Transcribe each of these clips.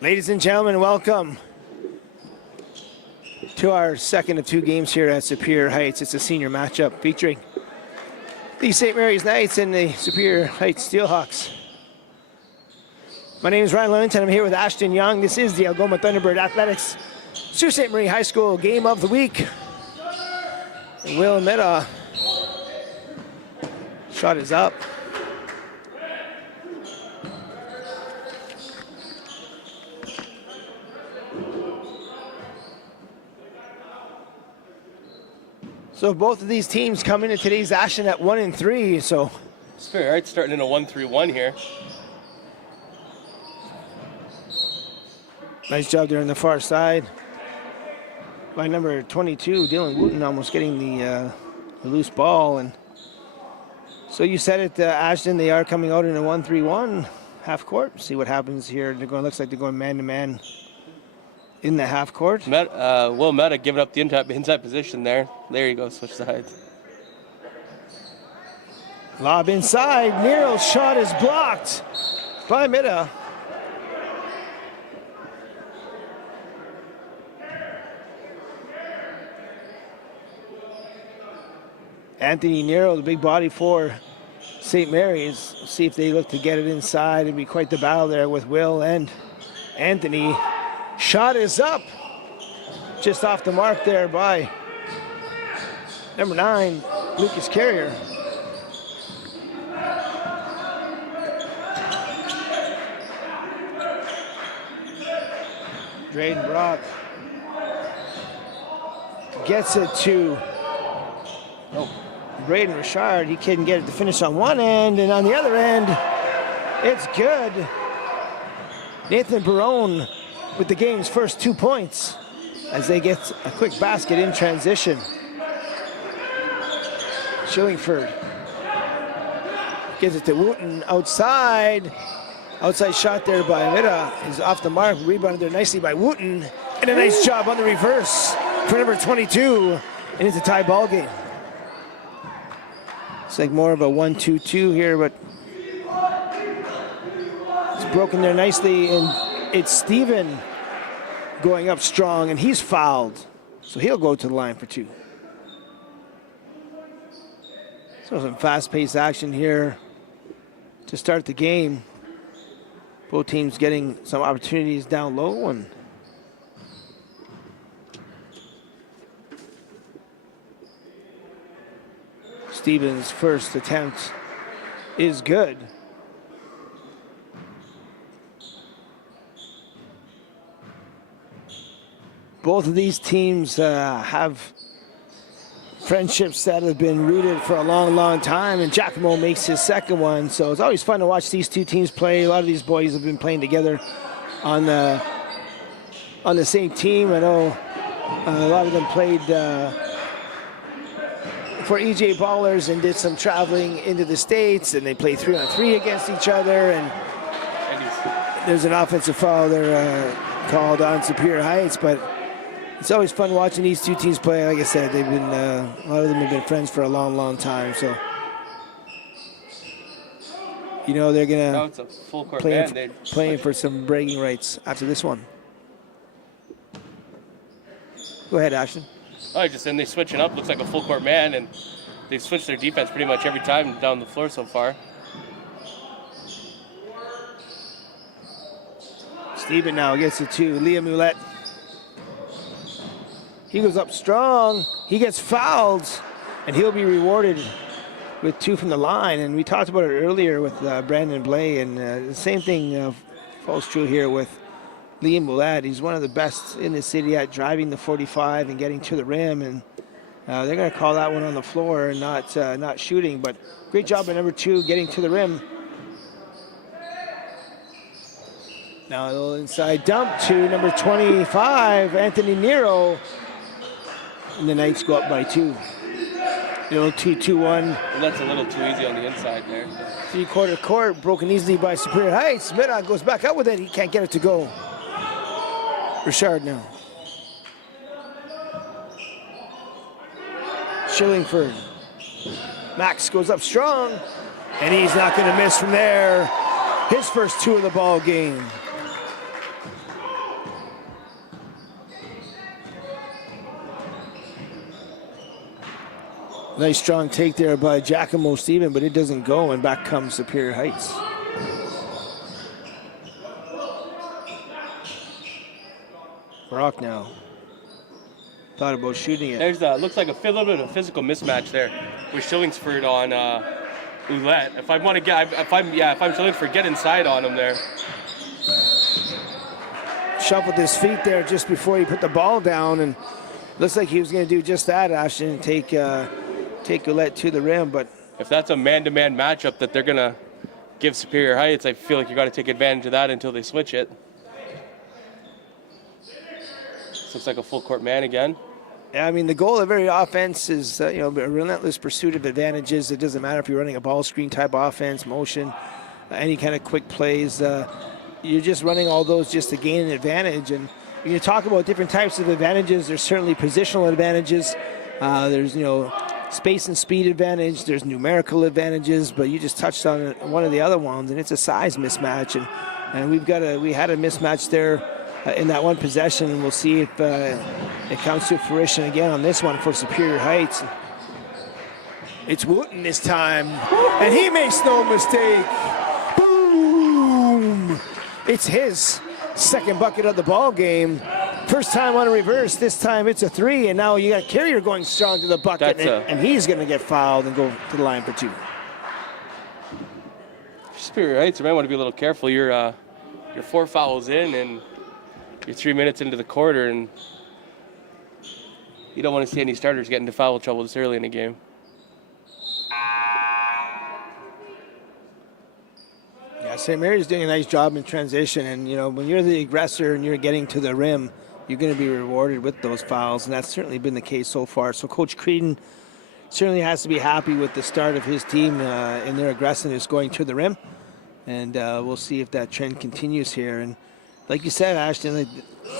Ladies and gentlemen, welcome to our second of two games here at Superior Heights. It's a senior matchup featuring the St. Mary's Knights and the Superior Heights Steelhawks. My name is Ryan Lewington. I'm here with Ashton Young. This is the Algoma Thunderbird Athletics Sault Ste. Marie High School Game of the Week. And Will Meta shot is up. So both of these teams come into today's action at 1-3. So Superior Heights starting in a 1-3-1 here. Nice job there on the far side by number 22, Dylan Wooten, almost getting the loose ball. And so you said it, Ashton, they are coming out in a 1-3-1 half court. See what happens here. Looks like they're going man-to-man in the half court. Will Meta giving up the inside position there. There you go, switch sides. Lob inside. Nero's shot is blocked by Meta. Anthony Nero, the big body for St. Mary's. See if they look to get it inside. It'd be quite the battle there with Will and Anthony. Shot is up. Just off the mark there by number 9, Lucas Carrier. Drayden Brock gets it to Braden Richard. He couldn't get it to finish on one end, and on the other end, it's good. Nathan Barone with the game's first 2 points as they get a quick basket in transition. Schillingford gives it to Wooten outside. Outside shot there by Mida is off the mark. Rebounded there nicely by Wooten. And a nice job on the reverse for number 22. And it's a tie ball game. It's like more of a 1-2-2 here, but it's broken there nicely. And it's Steven going up strong, and he's fouled. So he'll go to the line for 2. So some fast-paced action here to start the game. Both teams getting some opportunities down low, and Steven's first attempt is good. Both of these teams have friendships that have been rooted for a long, long time, and Giacomo makes his second one. So it's always fun to watch these two teams play. A lot of these boys have been playing together on the same team. I know a lot of them played for EJ Ballers and did some traveling into the States, and they played 3-on-3 against each other. And there's an offensive foul there called on Superior Heights, but it's always fun watching these two teams play. Like I said, they've been a lot of them have been friends for a long, long time. So, you know, they're gonna playing for some bragging rights after this one. Go ahead, Ashton. Oh, just then they switching up. Looks like a full court man, and they've switched their defense pretty much every time down the floor so far. Steven now gets it to Liam Ouellette. He goes up strong. He gets fouled, and he'll be rewarded with 2 from the line. And we talked about it earlier with Brandon Blay, and the same thing falls true here with Liam Ouellette. He's one of the best in the city at driving the 45 and getting to the rim, and they're going to call that one on the floor and not shooting. But great job by number 2 getting to the rim. Now a little inside dump to number 25, Anthony Nero. And the Knights go up by 2. The little 2-2-1. Well, that's a little too easy on the inside there. 3-quarter court, broken easily by Superior Heights. Meta goes back up with it. He can't get it to go. Richard now. Schillingford. Max goes up strong, and he's not going to miss from there. His first 2 of the ball game. Nice strong take there by Giacomo Stephen, but it doesn't go, and back comes Superior Heights. Brock now. Thought about shooting it. There's looks like a little bit of a physical mismatch there with Schillingsford on Ouellette. If I'm Schillingsford, get inside on him there. Shuffled his feet there just before he put the ball down, and looks like he was going to do just that, Ashton, and take Ouellette to the rim. But if that's a man-to-man matchup that they're going to give Superior Heights, I feel like you got to take advantage of that until they switch it. This looks like a full court man again. Yeah, I mean, the goal of every offense is a relentless pursuit of advantages. It doesn't matter if you're running a ball screen type offense, motion, any kind of quick plays. You're just running all those just to gain an advantage. And when you talk about different types of advantages, there's certainly positional advantages. There's, space and speed advantage. There's numerical advantages, but you just touched on one of the other ones, and it's a size mismatch. And we had a mismatch there in that one possession, and we'll see if it comes to fruition again on this one for Superior Heights. It's Wooten this time, and he makes no mistake. Boom! It's his second bucket of the ball game. First time on a reverse, this time it's a three, and now you got Carrier going strong to the bucket, and he's going to get fouled and go to the line for two. Superior Heights, you might want to be a little careful. You're 4 fouls in, and you're 3 minutes into the quarter, and you don't want to see any starters get into foul trouble this early in the game. Yeah, St. Mary's doing a nice job in transition, and when you're the aggressor and you're getting to the rim, you're going to be rewarded with those fouls, and that's certainly been the case so far. So Coach Creedon certainly has to be happy with the start of his team in their aggressiveness going to the rim, and we'll see if that trend continues here. And like you said, Ashton,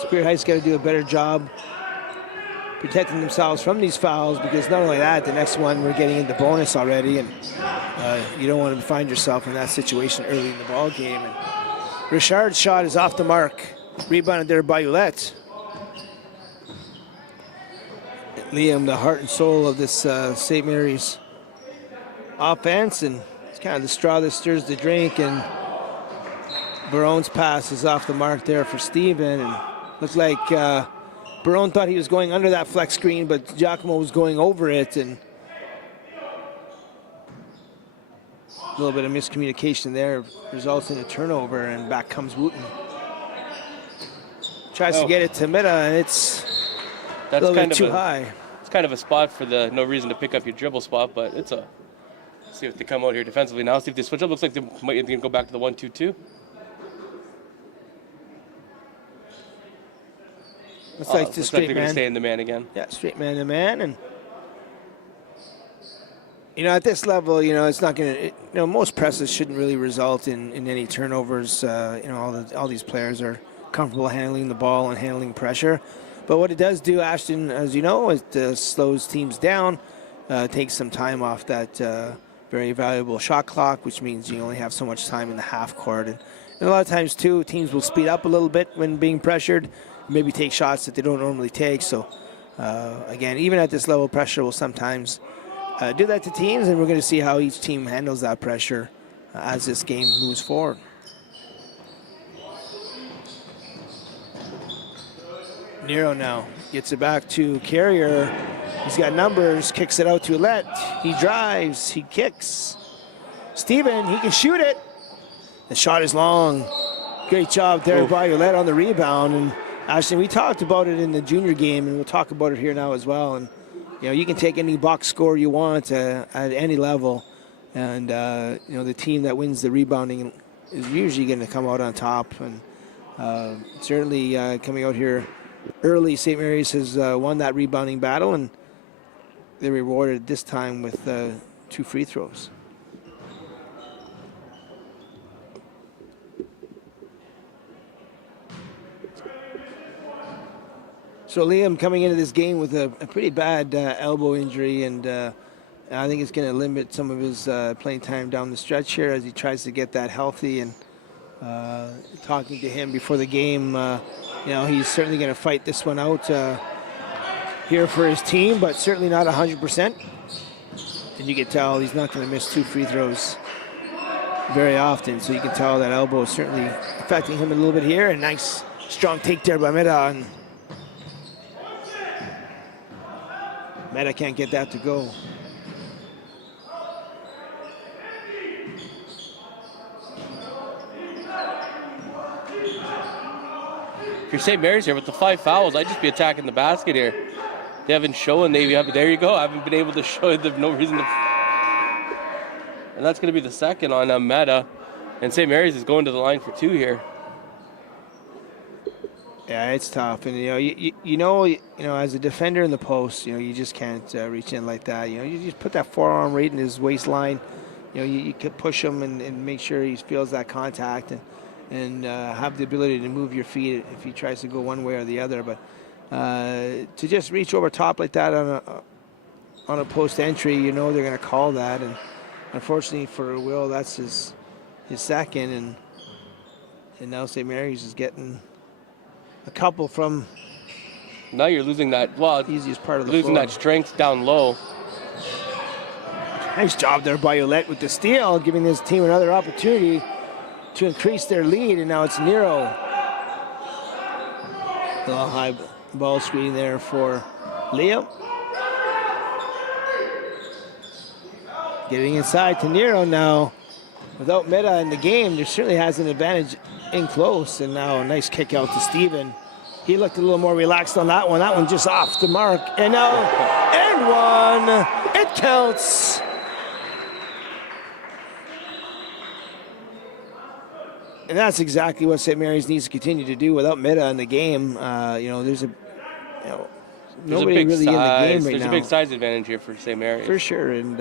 Superior Heights got to do a better job protecting themselves from these fouls, because not only that, the next one we're getting into bonus already, and you don't want to find yourself in that situation early in the ball game. And Richard's shot is off the mark, rebounded there by Ouellette. Liam, the heart and soul of this St. Mary's offense, and it's kind of the straw that stirs the drink, and Barone's pass is off the mark there for Steven, and looks like Barone thought he was going under that flex screen, but Giacomo was going over it, and a little bit of miscommunication there results in a turnover, and back comes Wooten. Tries to get it to Mitta, and it's a little bit too high. It's kind of a spot for the no reason to pick up your dribble spot, but it's a. See if they come out here defensively now. See if they switch up. Looks like they might go back to the 1-2-2. Looks like the straight they're going to stay in the man again. Yeah, straight man to man, and at this level, it's not going to. Most presses shouldn't really result in any turnovers. All these players are comfortable handling the ball and handling pressure. But what it does do, Ashton, as you know, it slows teams down, takes some time off that very valuable shot clock, which means you only have so much time in the half court. And a lot of times, too, teams will speed up a little bit when being pressured, maybe take shots that they don't normally take. So, again, even at this level, pressure will sometimes do that to teams, and we're going to see how each team handles that pressure as this game moves forward. Nero now gets it back to Carrier. He's got numbers, kicks it out to Ouellette. He drives, he kicks. Steven, he can shoot it. The shot is long. Great job there by Ouellette on the rebound. And Ashton, we talked about it in the junior game, and we'll talk about it here now as well. And you can take any box score you want at any level, and the team that wins the rebounding is usually going to come out on top. And certainly coming out here early, St. Mary's has won that rebounding battle, and they're rewarded this time with 2 free throws. So Liam coming into this game with a pretty bad elbow injury, and I think it's going to limit some of his playing time down the stretch here as he tries to get that healthy. And talking to him before the game, he's certainly going to fight this one out here for his team, but certainly not 100%. And you can tell he's not going to miss 2 free throws very often, so you can tell that elbow is certainly affecting him a little bit here. And nice strong take there by Meta. And Meta can't get that to go. If you're St. Mary's here with the 5 fouls, I'd just be attacking the basket here. They haven't shown, there you go. I haven't been able to show them no reason to. And that's going to be the second on Meta. And St. Mary's is going to the line for 2 here. Yeah, it's tough. And, you know, as a defender in the post, you just can't reach in like that. You just put that forearm right in his waistline. You could push him and make sure he feels that contact and have the ability to move your feet if he tries to go one way or the other. But to just reach over top like that on a post entry, they're going to call that. And unfortunately for Will, that's his second. And now St. Mary's is getting a couple from. Now you're losing that, easiest part of the losing floor. that strength down low. Nice job there by Ouellette with the steal, giving this team another opportunity to increase their lead. And now it's Nero. The high ball screen there for Liam. Getting inside to Nero now. Without Meta in the game, there certainly has an advantage in close. And now a nice kick out to Steven. He looked a little more relaxed on that one. That one just off the mark. And now, and one. It counts. And that's exactly what St. Mary's needs to continue to do without Meta in the game. There's nobody really in the game right now. There's a big size advantage here for St. Mary's. For sure. And,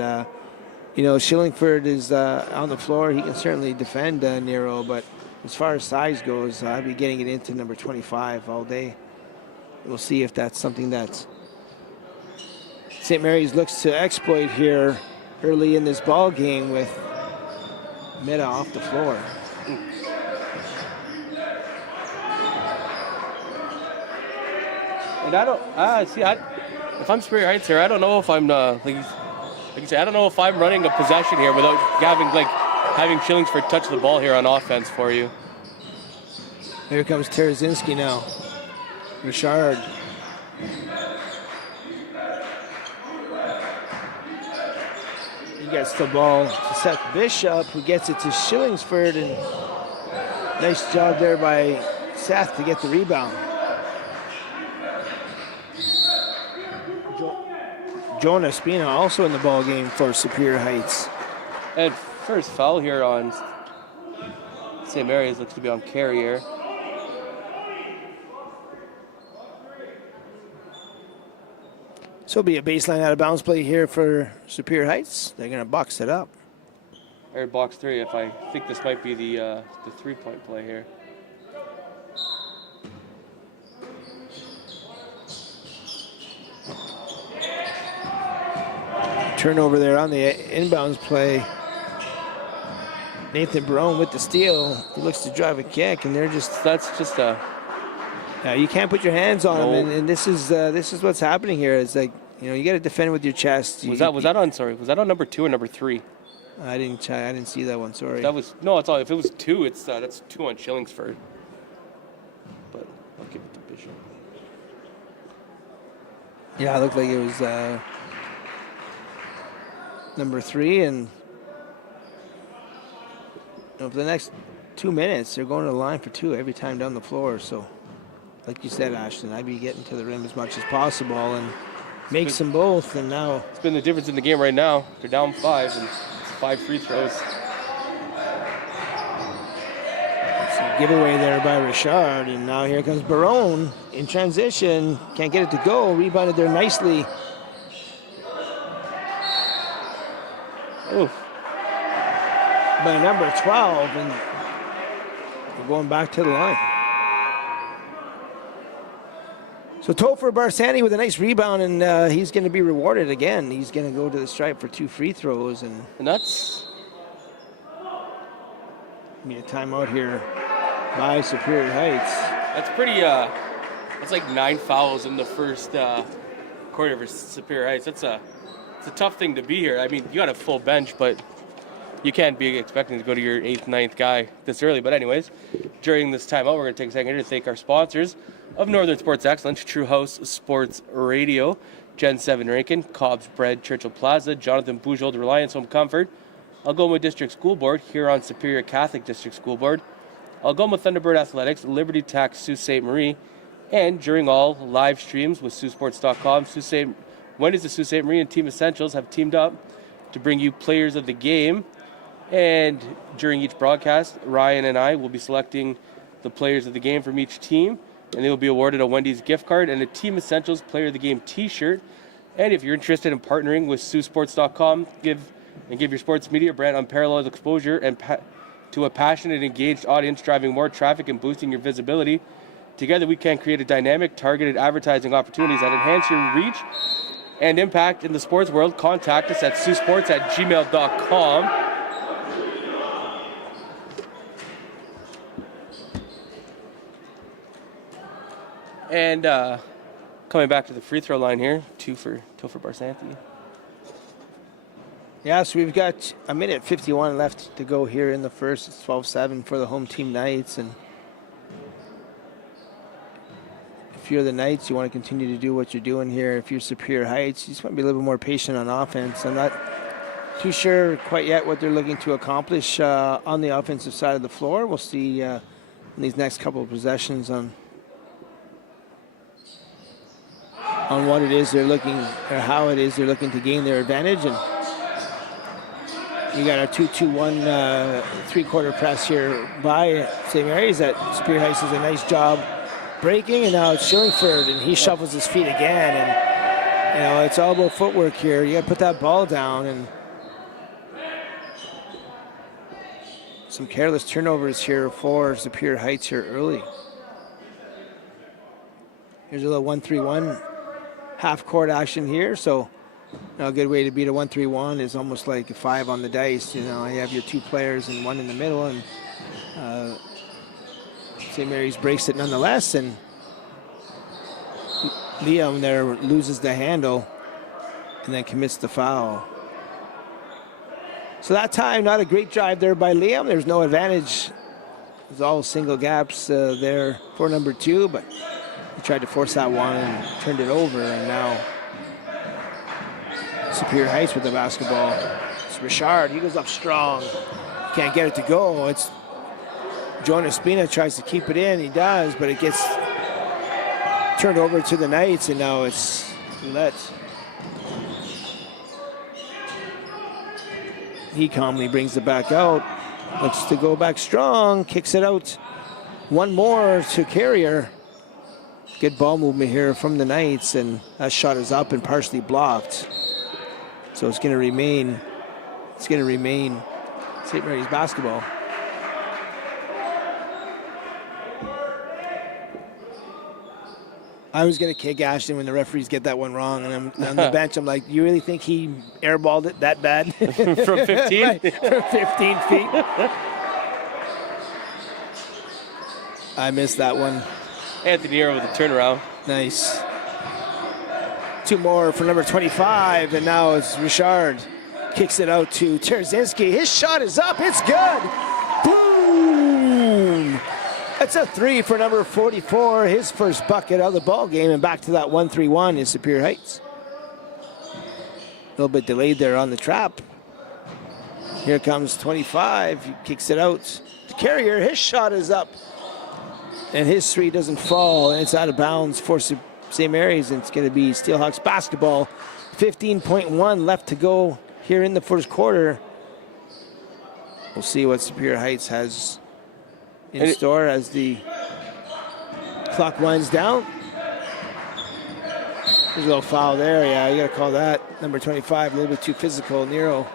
Shillingford is on the floor. He can certainly defend Nero, but as far as size goes, I'd be getting it into number 25 all day. We'll see if that's something that St. Mary's looks to exploit here early in this ball game with Meta off the floor. And I don't if I'm Superior Heights here, I don't know if I'm like I say, I don't know if I'm running a possession here without having Shillingsford touch the ball here on offense for you. Here comes Tarazinski now. Richard. He gets the ball to Seth Bishop, who gets it to Shillingsford, and nice job there by Seth to get the rebound. Jonah Spina also in the ball game for Superior Heights. And first foul here on St. Mary's looks to be on Carrier. So it'll be a baseline out of bounds play here for Superior Heights. They're going to box it up. Or box 3. I think this might be the 3-point play here. Turnover there on the inbounds play. Nathan Barone with the steal. He looks to drive a kick, and that's just a. Yeah, you can't put your hands on him, and this is what's happening here. It's like you got to defend with your chest. Was that on number 2 or number 3? I didn't see that one. Sorry. It's all. If it was 2, that's 2 on Shillingsford. But I'll give it to Bishop. Yeah, it looked like it was number 3, and for the next 2 minutes, they're going to the line for 2 every time down the floor. So, like you said, Ashton, I'd be getting to the rim as much as possible and makes them both. And now it's been the difference in the game right now. They're down 5, and it's 5 free throws. Some giveaway there by Richard, and now here comes Barone in transition. Can't get it to go. Rebounded there nicely. Oof. By number 12, and we're going back to the line. So Topher Barsani with a nice rebound, and he's going to be rewarded again. He's going to go to the stripe for 2 free throws, and that's a timeout here by Superior Heights. That's pretty. That's like 9 fouls in the first quarter for Superior Heights. it's a tough thing to be here. I mean, you got a full bench, but you can't be expecting to go to your 8th, 9th guy this early. But anyways, during this timeout, we're going to take a second here to thank our sponsors of Northern Sports Excellence, True House Sports Radio, Gen 7 Rankin, Cobb's Bread, Churchill Plaza, Jonathan Bujold, Reliance Home Comfort, Algoma District School Board, Huron Superior Catholic District School Board, Algoma Thunderbird Athletics, Liberty Tax, Sault Ste. Marie, and during all live streams with Saultsports.com, Wendy's, the Sault Ste. Marie and Team Essentials have teamed up to bring you players of the game. And during each broadcast, Ryan and I will be selecting the players of the game from each team, and they will be awarded a Wendy's gift card and a Team Essentials Player of the Game t-shirt. And if you're interested in partnering with Saultsports.com, give your sports media brand unparalleled exposure and to a passionate and engaged audience, driving more traffic and boosting your visibility. Together, we can create a dynamic, targeted advertising opportunities that enhance your reach and impact in the sports world. Contact us at SaultSports@gmail.com. And coming back to the free throw line here, two for Barsanti. Yeah, so we've got a minute 51 left to go here in the first. It's 12-7 for the home team Knights. And if you're the Knights, you want to continue to do what you're doing here. If you're Superior Heights, you just want to be a little bit more patient on offense. I'm not too sure quite yet what they're looking to accomplish on the offensive side of the floor. We'll see in these next couple of possessions on what it is they're looking, or how it is they're looking to gain their advantage. And you got a 2-2-1 three-quarter press here by St. Mary's. That Superior Heights does a nice job breaking, and now it's Shillingford, and he shuffles his feet again. And it's all about footwork here. You got to put that ball down, and some careless turnovers here for Superior Heights here early. Here's a little 1-3-1 half-court action here. So a good way to beat a 1-3-1 is almost like a 5 on the dice. You have your 2 players and 1 in the middle, and St. Mary's breaks it nonetheless, and Liam there loses the handle and then commits the foul. So that time, not a great drive there by Liam. There's no advantage. There's all single gaps there for number 2, but he tried to force that one and turned it over, and now Superior Heights with the basketball. It's Richard. He goes up strong. Can't get it to go. It's Jonas Spina tries to keep it in. He does, but it gets turned over to the Knights, and now it's Roulette. He calmly brings it back out. Looks to go back strong. Kicks it out. One more to Carrier. Good ball movement here from the Knights, and that shot is up and partially blocked. So it's going to remain St. Mary's basketball. I was going to kick Ashton when the referees get that one wrong, and I'm on the bench. I'm like, you really think he airballed it that bad? From 15? Right, from 15 feet. I missed that one. Anthony Earl with a turnaround. Nice. 2 more for number 25, and now it's Richard. Kicks it out to Terzinski. His shot is up. It's good. Boom! That's a 3 for number 44. His first bucket of the ball game, and back to that 1-3-1 in Superior Heights. A little bit delayed there on the trap. Here comes 25. He kicks it out to Carrier. His shot is up, and his 3 doesn't fall, and it's out of bounds for St. Mary's, and it's going to be Steelhawks basketball. 15.1 left to go here in the first quarter. We'll see what Superior Heights has in store as the clock winds down. There's a little foul there. Yeah, you got to call that. Number 25, a little bit too physical. Nero,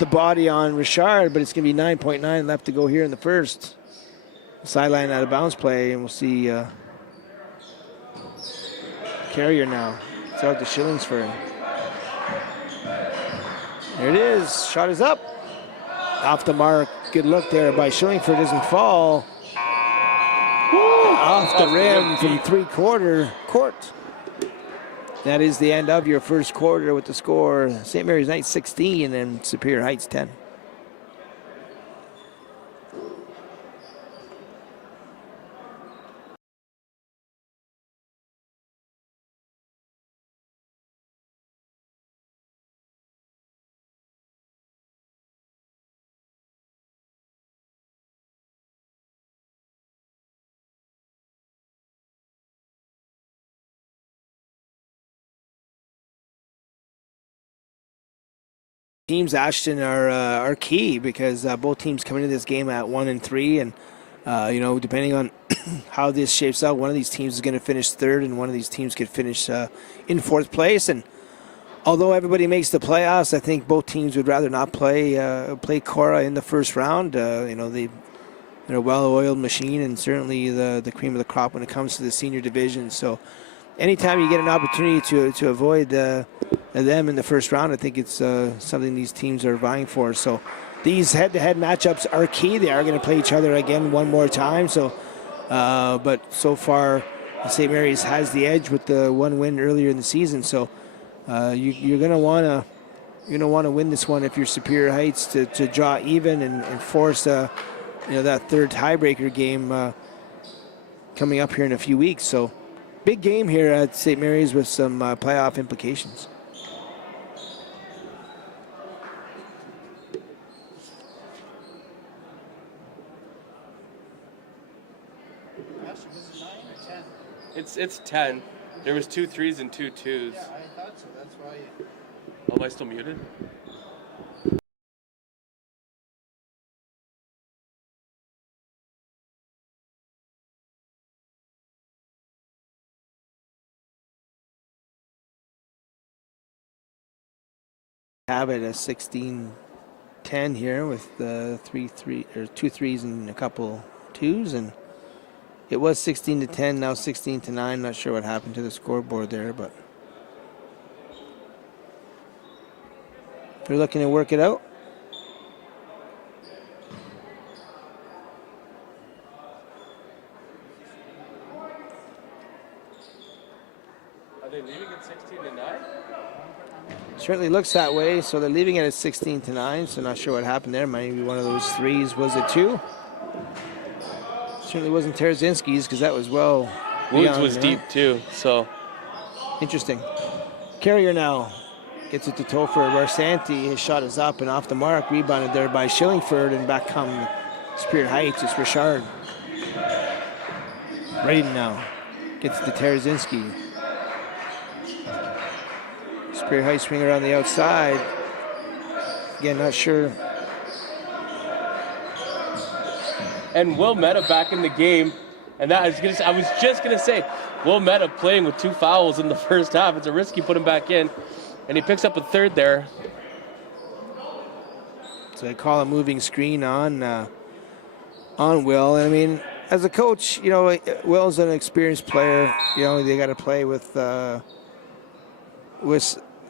the body on Richard, but it's going to be 9.9 left to go here in the first. Sideline out of bounds play, and we'll see Carrier now. It's out to Shillingsford. There it is. Shot is up. Off the mark. Good look there by Shillingford. Doesn't fall. Woo! Off the rim from 3/4 court. That is the end of your first quarter with the score St. Mary's Knights 16 and Superior Heights 10. Teams, Ashton, are key because both teams come into this game at 1-3, and depending on how this shapes out, one of these teams is going to finish third, and one of these teams could finish in fourth place. And although everybody makes the playoffs, I think both teams would rather not play Cora in the first round. They're a well-oiled machine, and certainly the cream of the crop when it comes to the senior division. So anytime you get an opportunity to avoid them in the first round, I think it's something these teams are vying for. So these head-to-head matchups are key. They are going to play each other again one more time. So, but so far, St. Mary's has the edge with the one win earlier in the season. So you're going to want to win this one if you're Superior Heights to draw even and force that third tiebreaker game coming up here in a few weeks. So big game here at St. Mary's with some playoff implications. It's 10. There was 2 3s and 2 2s. Yeah, I thought so. That's why. Oh, am I still muted? Have it as 16-10 here with the 2 3s and a couple 2s, and it was 16-10, now 16-9. Not sure what happened to the scoreboard there, but they're looking to work it out. Are they leaving at 16-9? Certainly looks that way, so they're leaving it at 16-9, so not sure what happened there. Maybe one of those 3s was a 2. Certainly wasn't Terzinski's because that was well. Woods was deep too, so. Interesting. Carrier now gets it to Topher. Barsanti, his shot is up and off the mark. Rebounded there by Schillingford, and back come Superior Heights. It's Richard. Braden now gets to Terzinski. Superior Heights swing around the outside. Again, not sure. And Will Meta back in the game, and I was just gonna say, Will Meta playing with 2 fouls in the first half. It's a risky put him back in, and he picks up a third there. So they call a moving screen on Will. I mean, as a coach, Will's an experienced player. They got to play with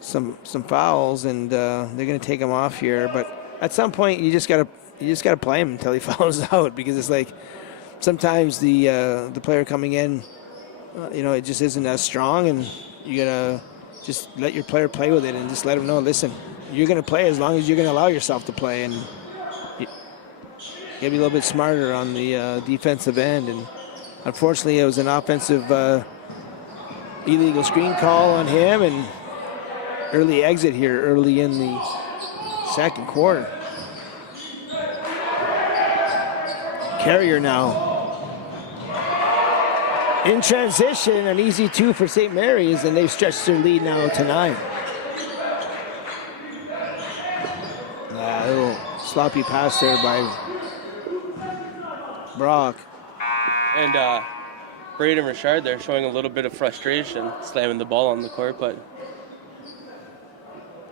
some fouls, and they're going to take him off here. But at some point, you just got to play him until he fouls out, because it's like sometimes the player coming in, it just isn't as strong, and you gotta just let your player play with it and just let him know, listen, you're going to play as long as you're going to allow yourself to play, and you gotta be a little bit smarter on the defensive end. And unfortunately, it was an offensive illegal screen call on him, and early exit here early in the second quarter. Carrier now in transition, an easy 2 for St. Mary's, and they've stretched their lead now to 9. A little sloppy pass there by Brock. And Braden Richard there showing a little bit of frustration, slamming the ball on the court, but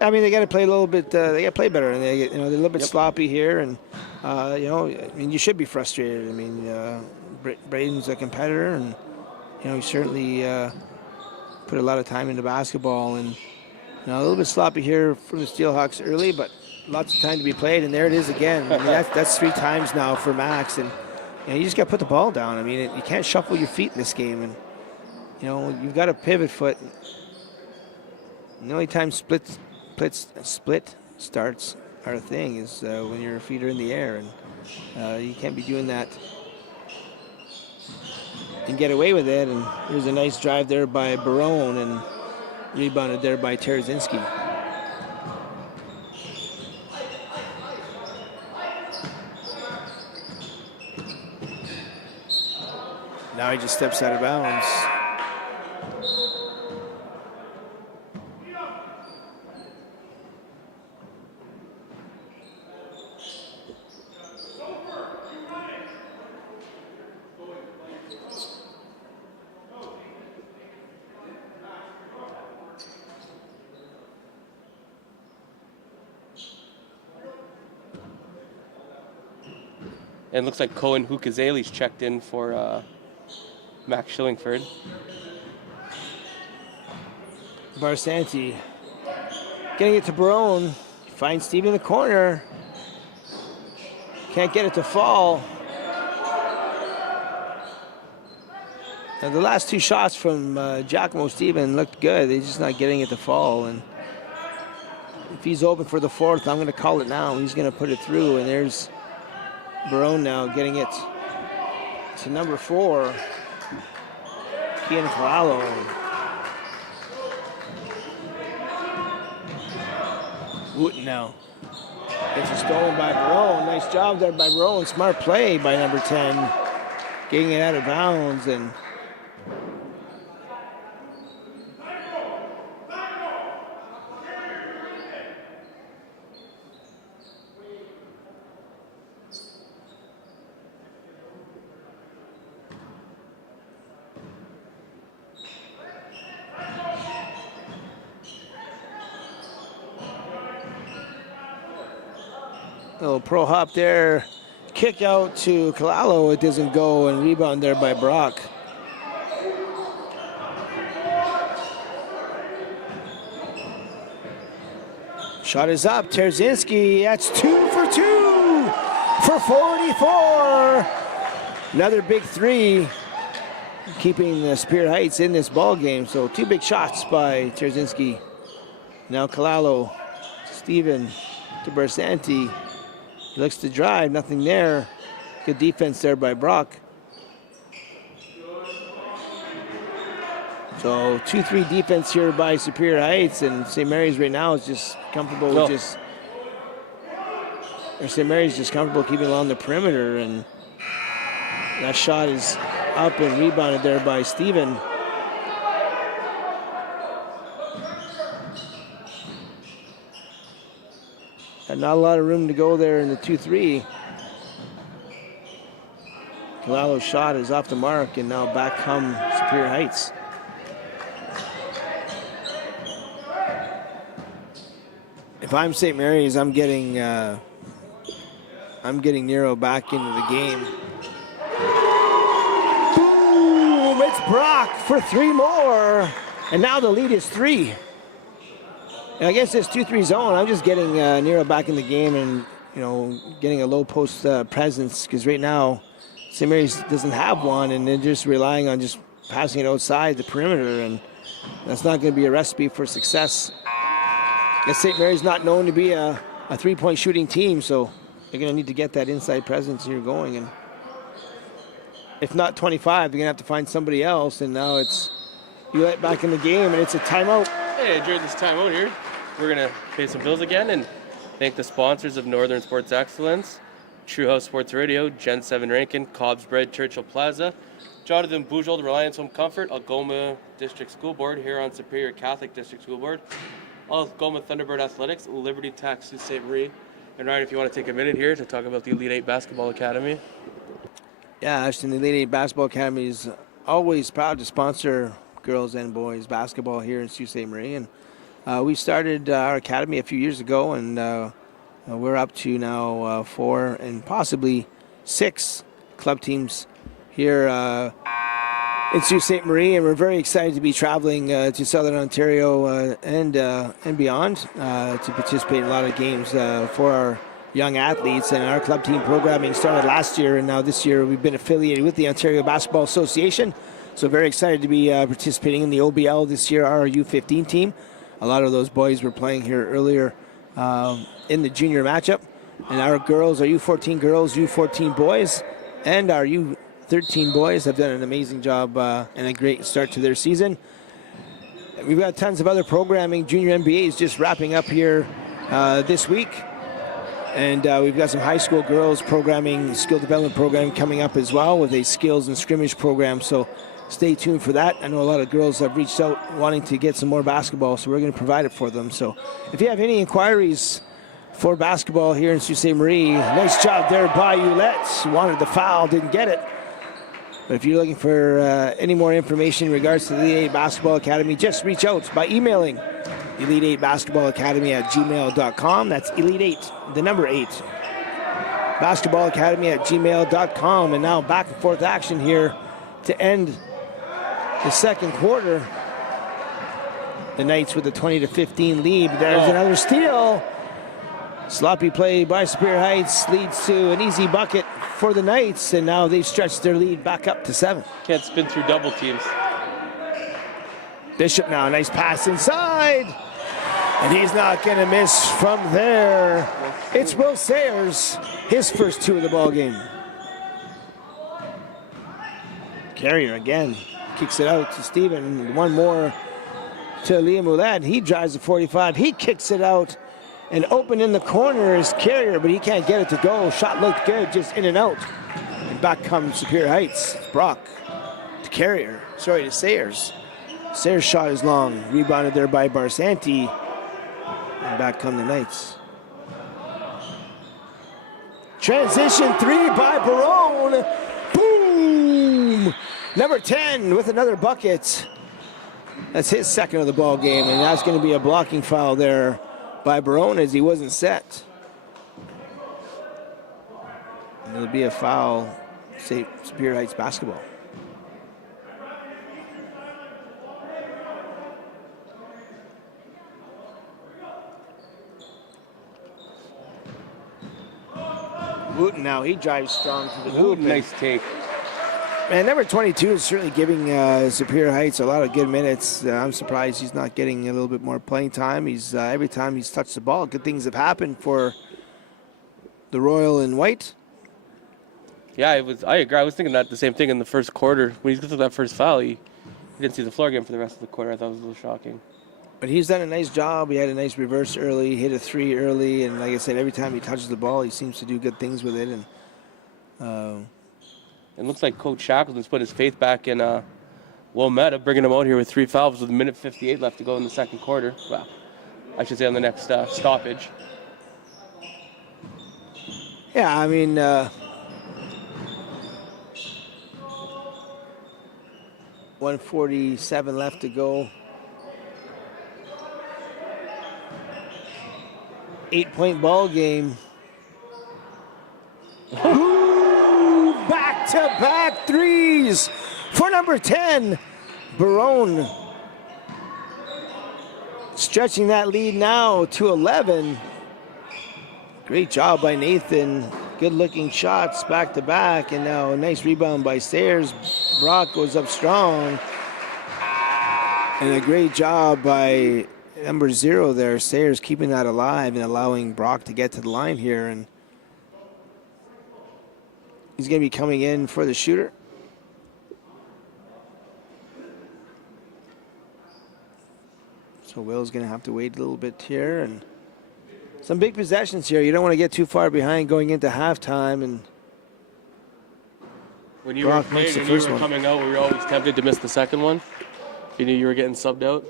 I mean, they got to play a little bit. They got to play better, and they're a little bit sloppy here. And you should be frustrated. I mean, Braden's a competitor, and he certainly put a lot of time into basketball. And a little bit sloppy here from the Steelhawks early, but lots of time to be played. And there it is again. I mean, that's 3 times now for Max, and you just got to put the ball down. I mean, you can't shuffle your feet in this game, and you've got a pivot foot. The only time split starts are a thing is when your feet are in the air, and you can't be doing that and get away with it. And there's a nice drive there by Barone and rebounded there by Terzinski. Now he just steps out of bounds. And it looks like Cohen Hukazeli's checked in for Max Schillingford. Barsanti getting it to Barone. Finds Steve in the corner. Can't get it to fall. Now the last two shots from Giacomo Steven looked good. They're just not getting it to fall. And if he's open for the fourth, I'm going to call it now. He's going to put it through. And there's Barone now getting it to number 4. Kian Kalalo. Wooten now. It's a stolen by Barone. Nice job there by Barone. Smart play by number 10. Getting it out of bounds. And little pro hop there. Kick out to Kalalo. It doesn't go, and rebound there by Brock. Shot is up. Terzinski. That's 2 for 2 for 44. Another big three, keeping the Superior Heights in this ball game. So 2 big shots by Terzinski. Now Kalalo. Steven to Barsanti. He looks to drive, nothing there. Good defense there by Brock. So 2-3 defense here by Superior Heights, and St. Mary's right now is just comfortable with just, or St. Mary's just comfortable keeping along the perimeter, and that shot is up and rebounded there by Steven. And not a lot of room to go there in the 2-3. Kalalo's shot is off the mark, and now back come Superior Heights. If I'm St. Mary's, I'm getting Nero back into the game. Boom! It's Brock for 3 more, and now the lead is 3. And against this 2-3 zone, I'm just getting Nero back in the game, and getting a low post presence, because right now St. Mary's doesn't have one, and they're just relying on just passing it outside the perimeter, and that's not going to be a recipe for success. And St. Mary's not known to be a 3-point shooting team, so they're going to need to get that inside presence here going. And if not 25, they're going to have to find somebody else, and now it's Ulet back in the game, and it's a timeout. Hey, during this timeout here, we're going to pay some bills again and thank the sponsors of Northern Sports Excellence, True House Sports Radio, Gen 7 Rankin, Cobb's Bread, Churchill Plaza, Jonathan Bujold, Reliance Home Comfort, Algoma District School Board, here on Superior Catholic District School Board, Algoma Thunderbird Athletics, Liberty Tax Sault Ste. Marie. And Ryan, if you want to take a minute here to talk about the Elite 8 Basketball Academy. Yeah, Ashton, the Elite 8 Basketball Academy is always proud to sponsor girls and boys basketball here in Sault Ste. Marie. And we started our academy a few years ago, and we're up to now 4 and possibly 6 club teams here in Sault Ste. Marie, and we're very excited to be traveling to Southern Ontario and beyond to participate in a lot of games for our young athletes. And our club team programming started last year, and now this year we've been affiliated with the Ontario Basketball Association. So very excited to be participating in the OBL this year, our U15 team. a lot of those boys were playing here earlier in the junior matchup. And our girls, our U14 girls, U14 boys, and our U13 boys have done an amazing job and a great start to their season. We've got tons of other programming. Junior NBA is just wrapping up here this week. And we've got some high school girls programming, skill development program coming up as well with a skills and scrimmage program. So stay tuned for that. I know a lot of girls have reached out wanting to get some more basketball, so we're going to provide it for them. So if you have any inquiries for basketball here in Sault Ste. Marie, nice job there by Ulette. Wanted the foul, didn't get it. But if you're looking for any more information in regards to the Elite 8 Basketball Academy, just reach out by emailing Elite 8 Basketball Academy at gmail.com. That's Elite 8, the number 8. Basketball Academy at gmail.com. And now back and forth action here to end the second quarter. The Knights with a 20-15 lead. There's another steal. Sloppy play by Superior Heights leads to an easy bucket for the Knights, and now they've stretched their lead back up to 7. Can't spin through double teams. Bishop now, nice pass inside, and he's not going to miss from there. It's Will Sayers, his first 2 of the ball game. Carrier again, kicks it out to Steven. One more to Liam Ouellette. He drives the 45, he kicks it out. And open in the corner is Carrier, but he can't get it to go. Shot looked good, just in and out. And back comes Superior Heights. Brock to Carrier. Sorry, to Sayers. Sayers' shot is long. Rebounded there by Barsanti. And back come the Knights. Transition 3 by Barone. Boom! Number 10 with another bucket. That's his second of the ball game, and that's going to be a blocking foul there by Barone as he wasn't set. And it'll be a foul, say, Superior Heights basketball. Wooten now, he drives strong to the hoop. Nice take. And number 22 is certainly giving Superior Heights a lot of good minutes. I'm surprised he's not getting a little bit more playing time. He's every time he's touched the ball, good things have happened for the Royal and White. Yeah, I agree. I was thinking that the same thing in the first quarter. When he took that first foul, he didn't see the floor again for the rest of the quarter. I thought it was a little shocking. But he's done a nice job. He had a nice reverse early, hit a 3 early, and like I said, every time he touches the ball, he seems to do good things with it. And it looks like Coach Shackleton's put his faith back in Wilmetta, bringing him out here with 3 fouls with a minute 58 left to go in the second quarter. Well, I should say on the next stoppage. Yeah, I mean, 1:47 left to go. 8-point ball game. Back-to-back threes for number 10, Barone. Stretching that lead now to 11. Great job by Nathan. Good-looking shots back-to-back, and now a nice rebound by Sayers. Brock goes up strong. And a great job by number 0 there, Sayers, keeping that alive and allowing Brock to get to the line here. And he's going to be coming in for the shooter. So Will's going to have to wait a little bit here. And some big possessions here. You don't want to get too far behind going into halftime. And when you were coming out, were you always tempted to miss the second one? If you knew you were getting subbed out?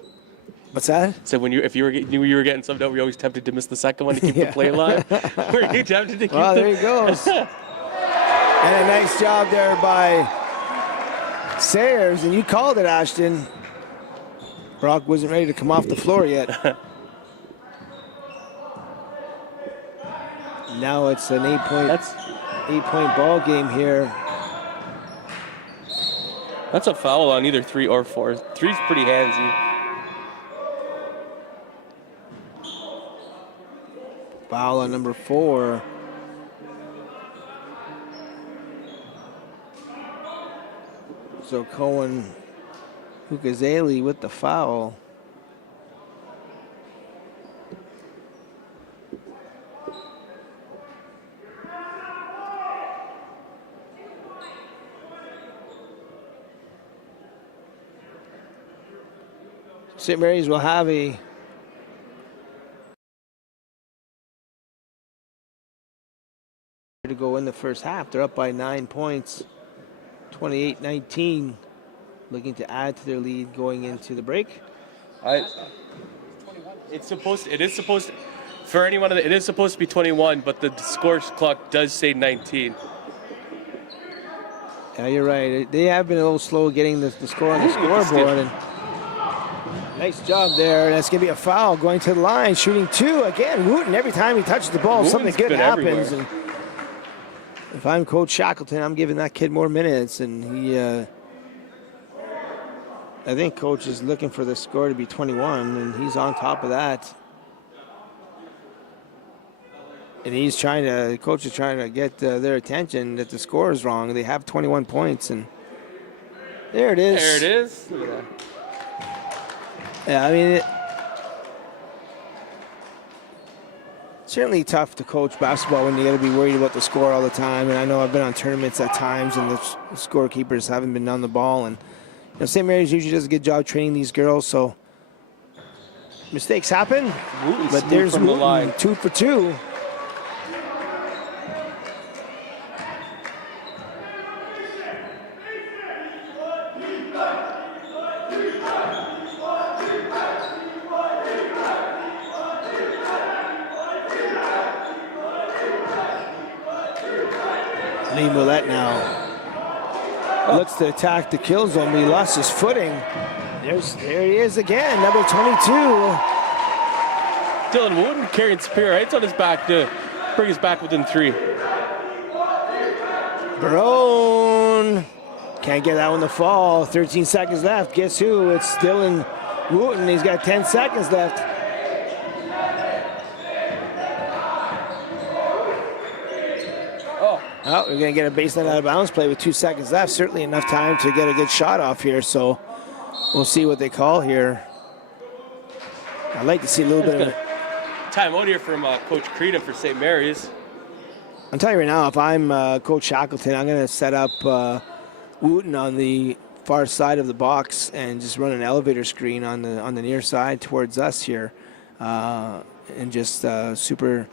What's that? So when if you knew you were getting subbed out, were you always tempted to miss the second one to keep the play alive? Were you tempted to keep well, there he goes. And a nice job there by Sayers. And you called it, Ashton. Brock wasn't ready to come off the floor yet. Now it's an 8-point ball game here. That's a foul on either 3 or 4. 3's pretty handsy. Foul on number 4. So Cohen Hukazeli with the foul. St. Mary's will have a to go in the first half. They're up by 9 points, 28-19, looking to add to their lead going into the break. It is supposed to be 21, but the score clock does say 19. Yeah, you're right. They have been a little slow getting the score on the scoreboard. And nice job there. That's going to be a foul going to the line, shooting two. Again, Wooten, every time he touches the ball, something good happens. And if I'm Coach Shackleton, I'm giving that kid more minutes. And he, I think Coach is looking for the score to be 21, and he's on top of that. And Coach is trying to get their attention that the score is wrong. They have 21 points, and there it is. There it is. Look at that. Yeah, I mean, it's certainly tough to coach basketball when you got to be worried about the score all the time. And I know I've been on tournaments at times, and the scorekeepers haven't been on the ball. And St. Mary's usually does a good job training these girls, so mistakes happen. But there's from the line. 2 for 2. Lee Millette now looks to attack the kill zone, but he lost his footing. There he is again, number 22. Dylan Wooten carrying Superior Heights on his back to bring us back within 3. Barone can't get that one to fall. 13 seconds left. Guess who? It's Dylan Wooten. He's got 10 seconds left. Oh, we're going to get a baseline out of bounds play with 2 seconds left. Certainly enough time to get a good shot off here, so we'll see what they call here. I'd like to see a little bit of a timeout here from Coach Creedon for St. Mary's. I'm telling you right now, if I'm Coach Shackleton, I'm going to set up Wooten on the far side of the box and just run an elevator screen on the near side towards us here, and just super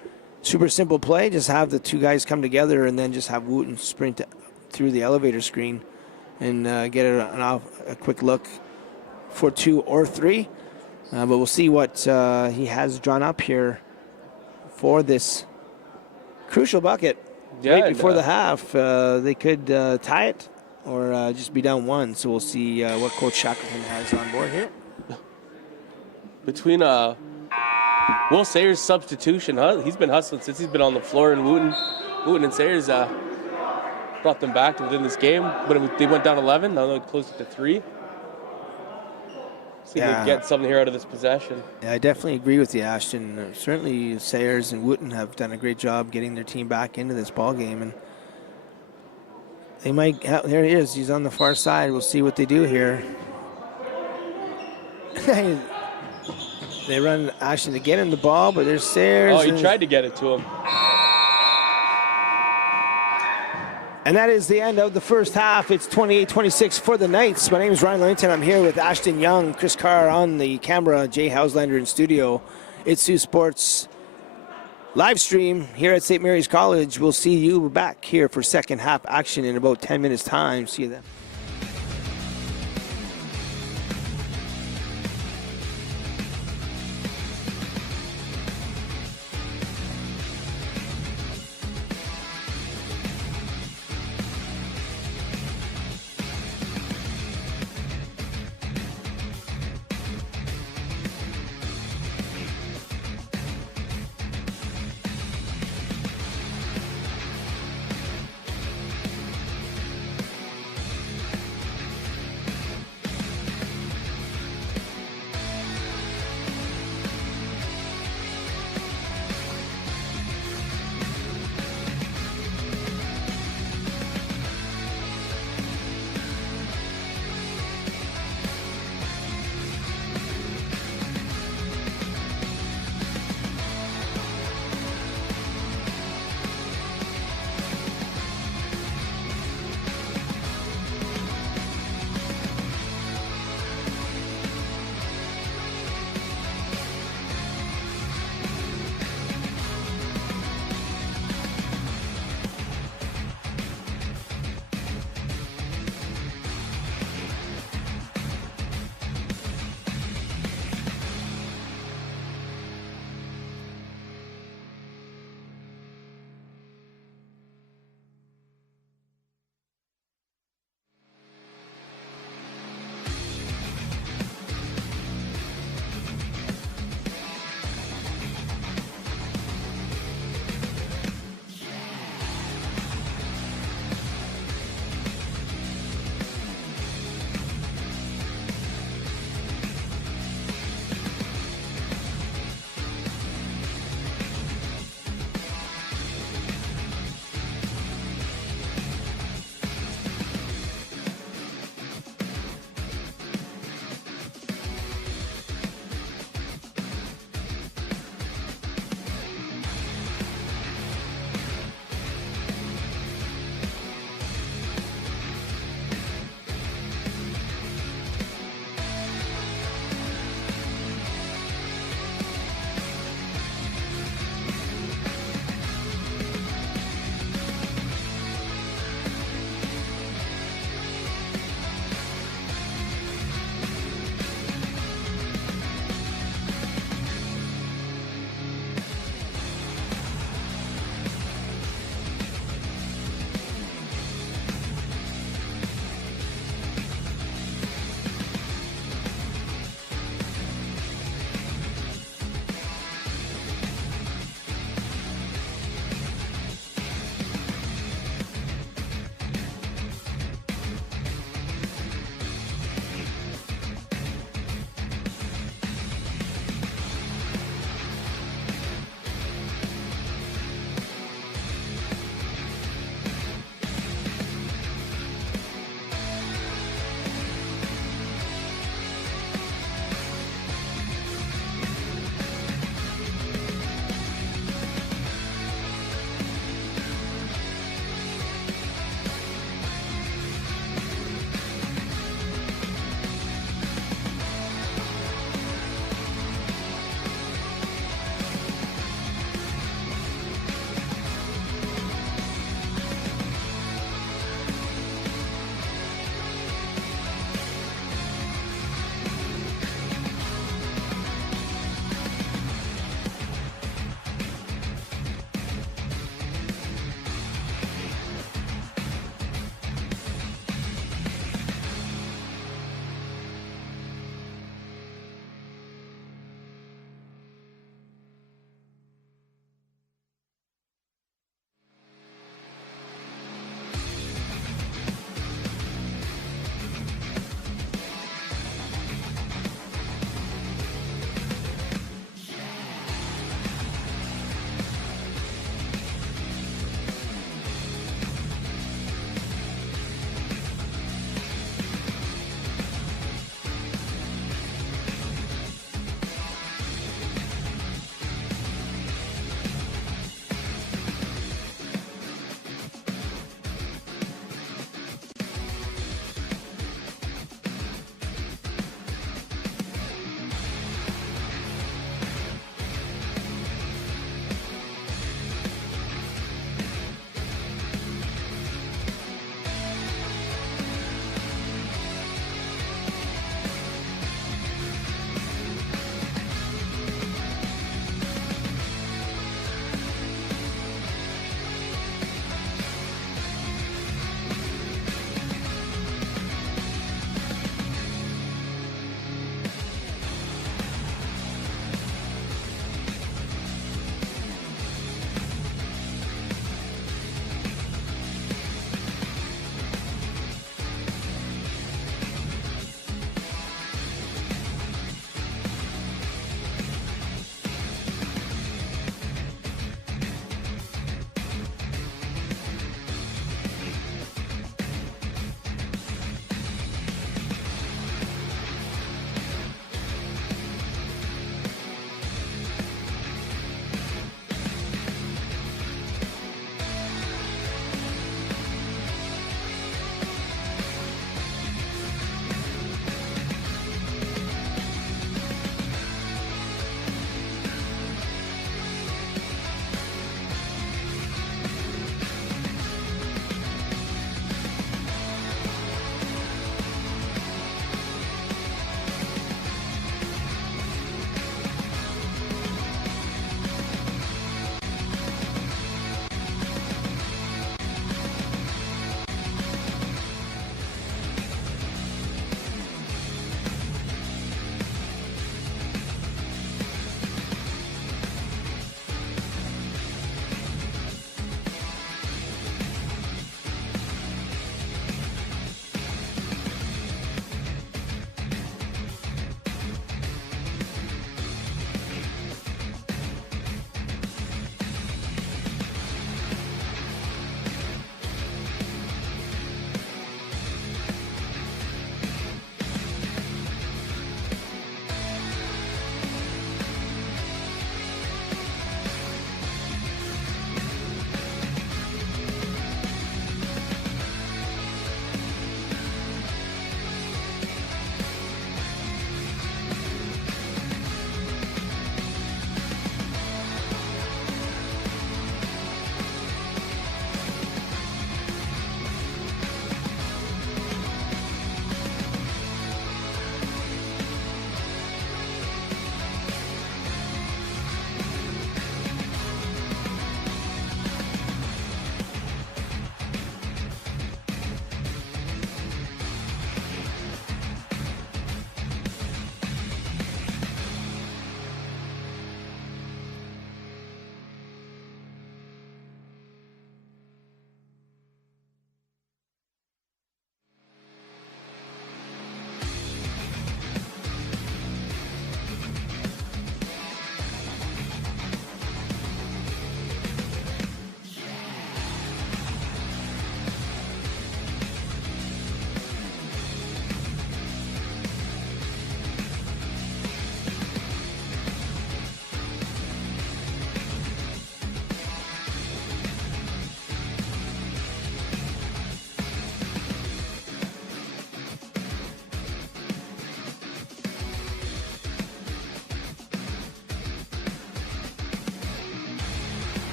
simple play. Just have the two guys come together and then just have Wooten sprint through the elevator screen and get a quick look for 2 or 3. But we'll see what he has drawn up here for this crucial bucket. Right before the half. They could tie it or just be down 1. So we'll see what Coach Shackleton has on board here. Between Will Sayers' substitution, he's been hustling since he's been on the floor, and Wooten and Sayers brought them back to within this game. But they went down 11, now they're close to 3. See if they can get something here out of this possession. Yeah, I definitely agree with you, Ashton. Certainly Sayers and Wooten have done a great job getting their team back into this ball game, and they might. There he is. He's on the far side. We'll see what they do here. They run Ashton to get him the ball, but there's Sayers. Oh, he tried to get it to him. And that is the end of the first half. It's 28-26 for the Knights. My name is Ryan Langton. I'm here with Ashton Young, Chris Carr on the camera, Jay Hauslander in studio. It's Saultsports live stream here at St. Mary's College. We'll see you back here for second half action in about 10 minutes time. See you then.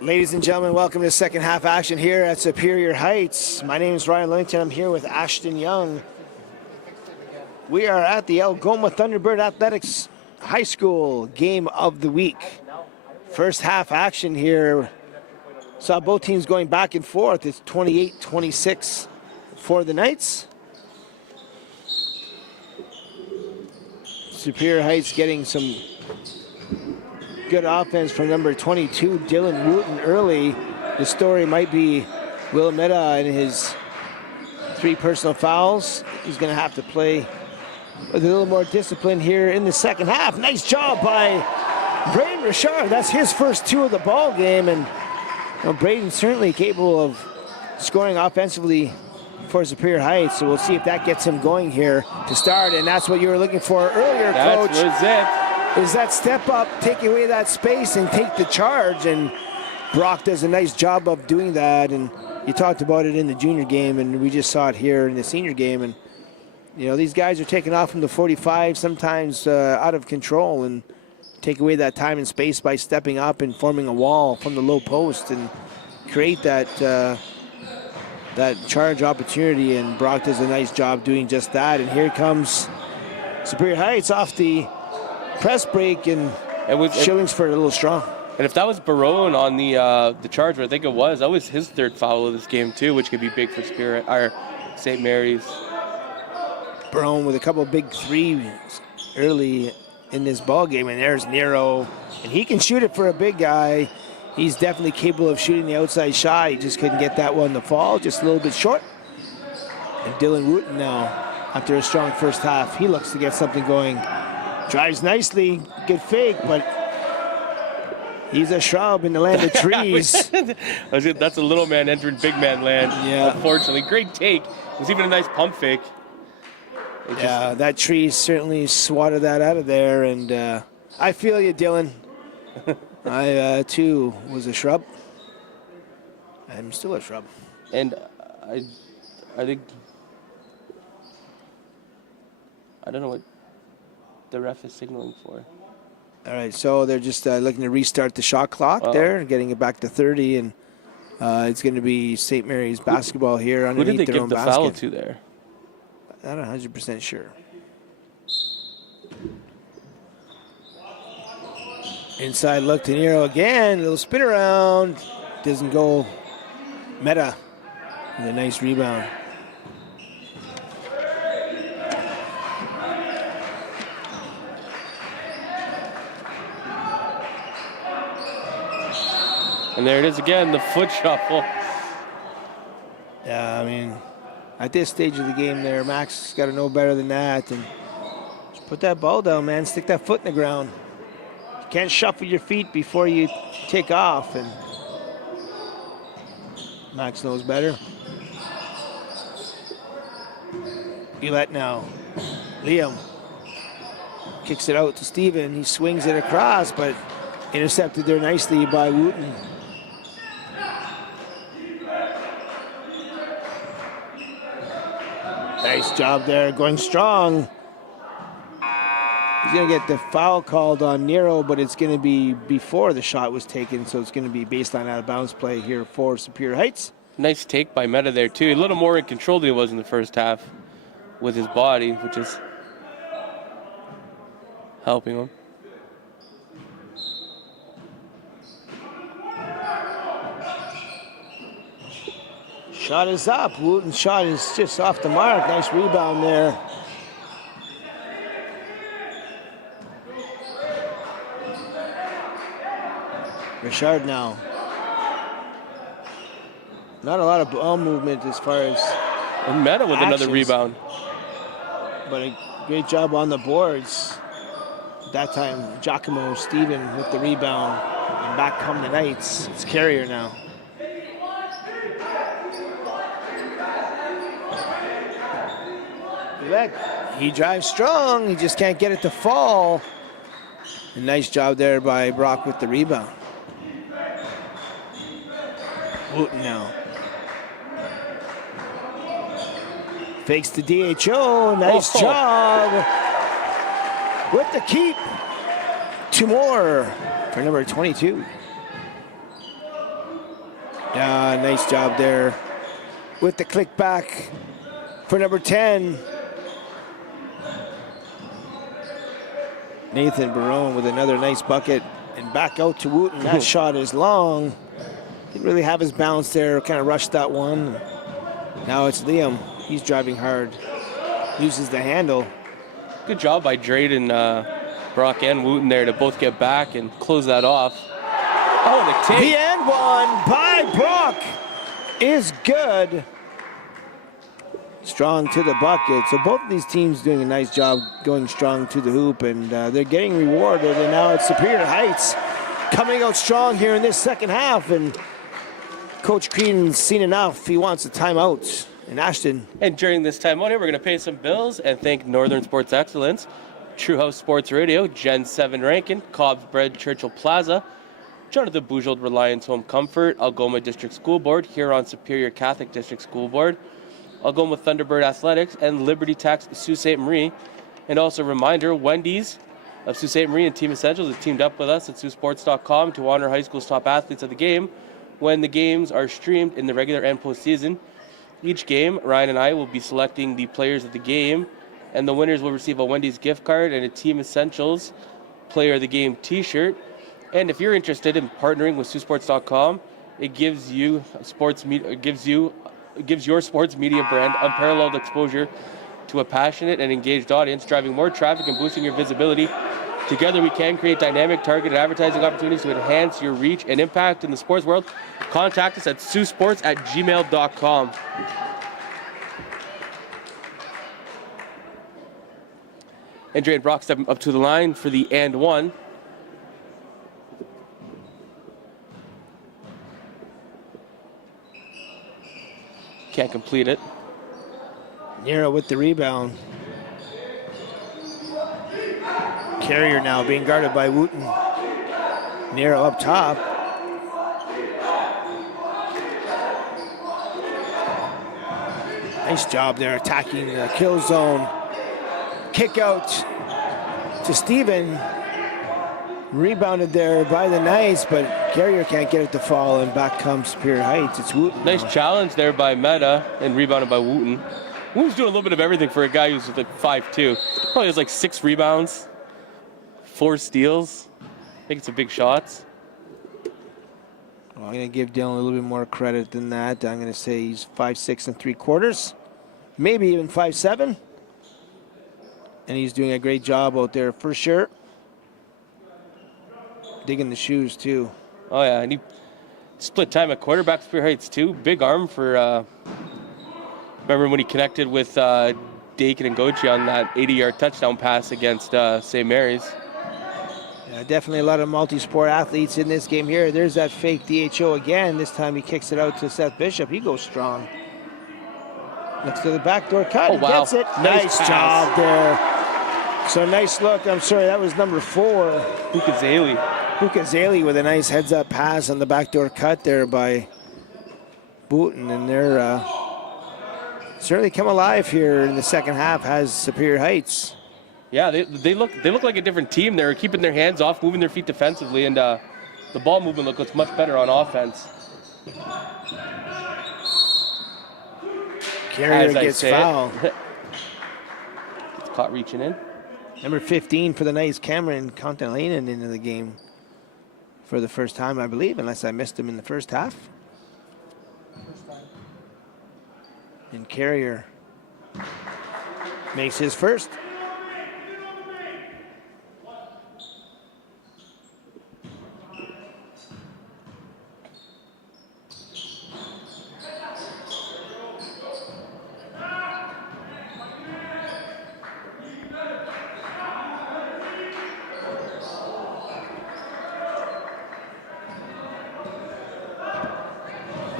Ladies and gentlemen, welcome to second half action here at Superior Heights. My name is Ryan Lillington. I'm here with Ashton Young. We are at the Algoma Thunderbird Athletics High School Game of the Week. First half action here. Saw both teams going back and forth. It's 28-26 for the Knights. Superior Heights getting some good offense from number 22, Dylan Wooten, early. The story might be Will Meta and his 3 personal fouls. He's going to have to play with a little more discipline here in the second half. Nice job by Braden Richard. That's his first 2 of the ball game, and Braden's certainly capable of scoring offensively for Superior Heights. So we'll see if that gets him going here to start, and that's what you were looking for earlier, Coach. That was it. Is that step up, take away that space and take the charge, and Brock does a nice job of doing that. And you talked about it in the junior game, and we just saw it here in the senior game. And these guys are taking off from the 45, sometimes out of control, and take away that time and space by stepping up and forming a wall from the low post and create that charge opportunity. And Brock does a nice job doing just that. And here comes Superior Heights off the press break, and Shillingsford a little strong. And if that was Barone on the charge, I think it was, that was his 3rd foul of this game too, which could be big for St. Mary's. Barone with a couple of big 3s early in this ball game, and there's Nero, and he can shoot it for a big guy. He's definitely capable of shooting the outside shot. He just couldn't get that one to fall, just a little bit short. And Dylan Wooten now, after a strong first half, he looks to get something going. Drives nicely, good fake, but he's a shrub in the land of trees. That's a little man entering big man land, unfortunately. Great take. It was even a nice pump fake. That tree certainly swatted that out of there, and I feel you, Dylan. I, too, was a shrub. I'm still a shrub. And I think, I don't know what the ref is signaling for. All right, so they're just looking to restart the shot clock there, getting it back to 30, and it's going to be St. Mary's basketball here underneath their own basket. Who did they give the foul to there? Not 100% sure. Inside look to Nero again, a little spin around, doesn't go. Meta with a nice rebound. And there it is again, the foot shuffle. Yeah, I mean, at this stage of the game there, Max got to know better than that. And just put that ball down, man. Stick that foot in the ground. You can't shuffle your feet before you take off. And Max knows better. Gillette now. Liam kicks it out to Steven. He swings it across, but intercepted there nicely by Wooten. Nice job there, going strong. He's going to get the foul called on Nero, but it's going to be before the shot was taken, so it's going to be baseline out of bounds play here for Superior Heights. Nice take by Meta there, too. A little more in control than he was in the first half with his body, which is helping him. Shot is up. Wooten's shot is just off the mark. Nice rebound there. Richard now. Not a lot of ball movement as far as And Meta with actions, another rebound. but a great job on the boards. That time, Giacomo Steven with the rebound. And back come the Knights. It's Carrier now. He drives strong. He just can't get it to fall. A nice job there by Brock with the rebound. Wooten now. Fakes the DHO. Nice job. With the keep. 2 more for number 22. Nice job there with the click back for number 10. Nathan Barone with another nice bucket, and back out to Wooten. That shot is long. Didn't really have his balance there, kind of rushed that one. Now it's Liam. He's driving hard. Uses the handle. Good job by Drayden, Brock and Wooten there to both get back and close that off. Oh, the take. The end one by Brock is good. Strong to the bucket. So both of these teams doing a nice job going strong to the hoop, and they're getting rewarded. And now it's Superior Heights coming out strong here in this second half. And Coach Creedon's seen enough. He wants a timeout in Ashton. And during this time out here, we're going to pay some bills and thank Northern Sports Excellence, True House Sports Radio, Gen 7 Rankin, Cobb's Bread, Churchill Plaza, Jonathan Bujold Reliance Home Comfort, Algoma District School Board, Huron Superior Catholic District School Board, Algoma Thunderbird Athletics, and Liberty Tax Sault Ste. Marie. And also a reminder, Wendy's of Sault Ste. Marie and Team Essentials have teamed up with us at Saultsports.com to honor high school's top athletes of the game when the games are streamed in the regular and postseason. Each game, Ryan and I will be selecting the players of the game, and the winners will receive a Wendy's gift card and a Team Essentials Player of the Game t-shirt. And if you're interested in partnering with Saultsports.com, it gives you your sports media brand unparalleled exposure to a passionate and engaged audience, driving more traffic and boosting your visibility. Together we can create dynamic, targeted advertising opportunities to enhance your reach and impact in the sports world. Contact us at SaultSports@gmail.com. And Dre and Brock stepping up to the line for the and one. Can't complete it. Nero with the rebound. Carrier now being guarded by Wooten. Nero up top. Nice job there attacking the kill zone. Kick out to Steven. Rebounded there by the Knights, but Carrier can't get it to fall, and back comes Superior Heights. It's Wooten. Nice challenge there by Meta and rebounded by Wooten. Wooten's doing a little bit of everything for a guy who's like 5'2". Probably has like 6 rebounds, 4 steals. I think it's a big shots. Well, I'm going to give Dylan a little bit more credit than that. I'm going to say he's 5'6"3/4, maybe even 5'7". And he's doing a great job out there for sure. Digging the shoes too. Oh yeah, and he split time at quarterback for Heights too. Big arm for. Remember when he connected with Dakin and Gochi on that 80-yard touchdown pass against St. Mary's. Yeah, definitely a lot of multi-sport athletes in this game here. There's that fake DHO again. This time he kicks it out to Seth Bishop. He goes strong. Looks to the backdoor cut. Oh, wow. Gets it. Nice job there. So nice look. I'm sorry, that was number 4. Ukazeli with a nice heads-up pass on the backdoor cut there by Wooten, and they're certainly come alive here in the second half. Has Superior Heights. Yeah, they look like a different team. They're keeping their hands off, moving their feet defensively, and the ball movement looks much better on offense. Carrier gets fouled. It's caught reaching in. Number 15 for the Knights, Cameron Contalainen into the game for the first time, I believe, unless I missed him in the first half. And Carrier makes his first.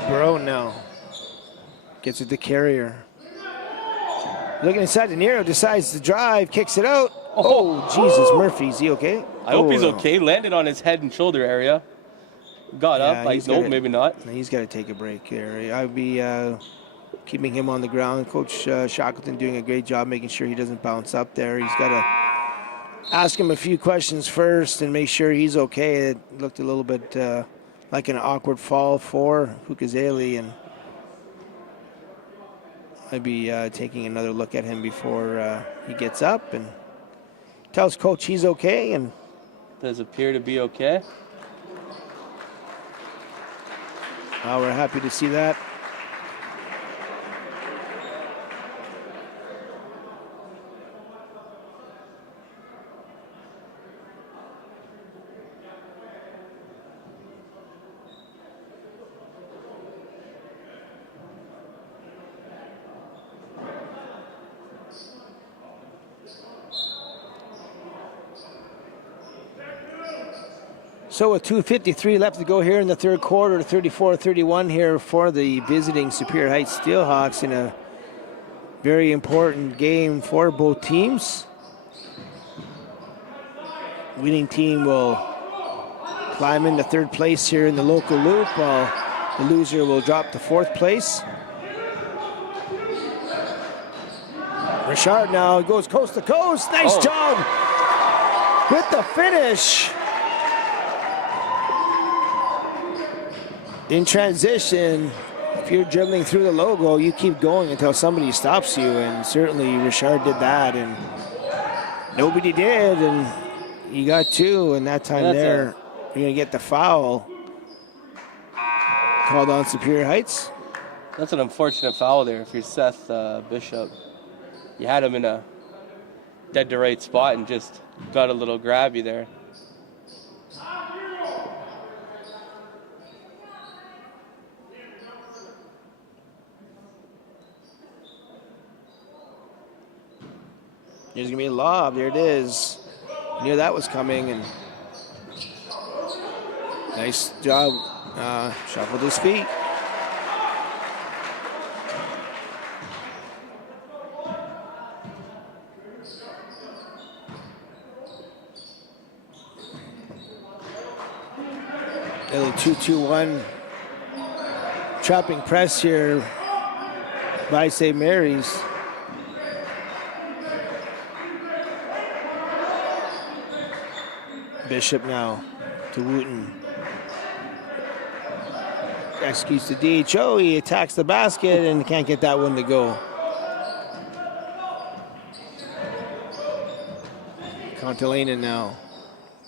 Barone now gets it to Carrier. Looking inside, De Niro decides to drive, kicks it out. Oh, Jesus, Murphy, is he okay? I hope he's okay. Landed on his head and shoulder area. Got up. No, maybe not. He's got to take a break here. I would be keeping him on the ground. Coach Shackleton doing a great job making sure he doesn't bounce up there. He's got to ask him a few questions first and make sure he's okay. It looked a little bit like an awkward fall for Hukazeli, and I'd be taking another look at him before he gets up and tells coach he's okay. And does appear to be okay. we're happy to see that. So with 2:53 left to go here in the third quarter, 34-31 here for the visiting Superior Heights Steelhawks in a very important game for both teams. Winning team will climb into third place here in the local loop, while the loser will drop to fourth place. Richard now goes coast to coast. Nice job with the finish. In transition, if you're dribbling through the logo, you keep going until somebody stops you, and certainly Richard did that, and nobody did, and you got two, and that time you're going to get the foul called on Superior Heights. That's an unfortunate foul there if you're Seth Bishop. You had him in a dead to right spot and just got a little grabby there. There's going to be a lob. There it is. Knew that was coming, and nice job. Shuffled his feet. A little 2-2-1 trapping press here by St. Mary's. Bishop now to Wooten. Executes the DHO. He attacks the basket and can't get that one to go. Contalena now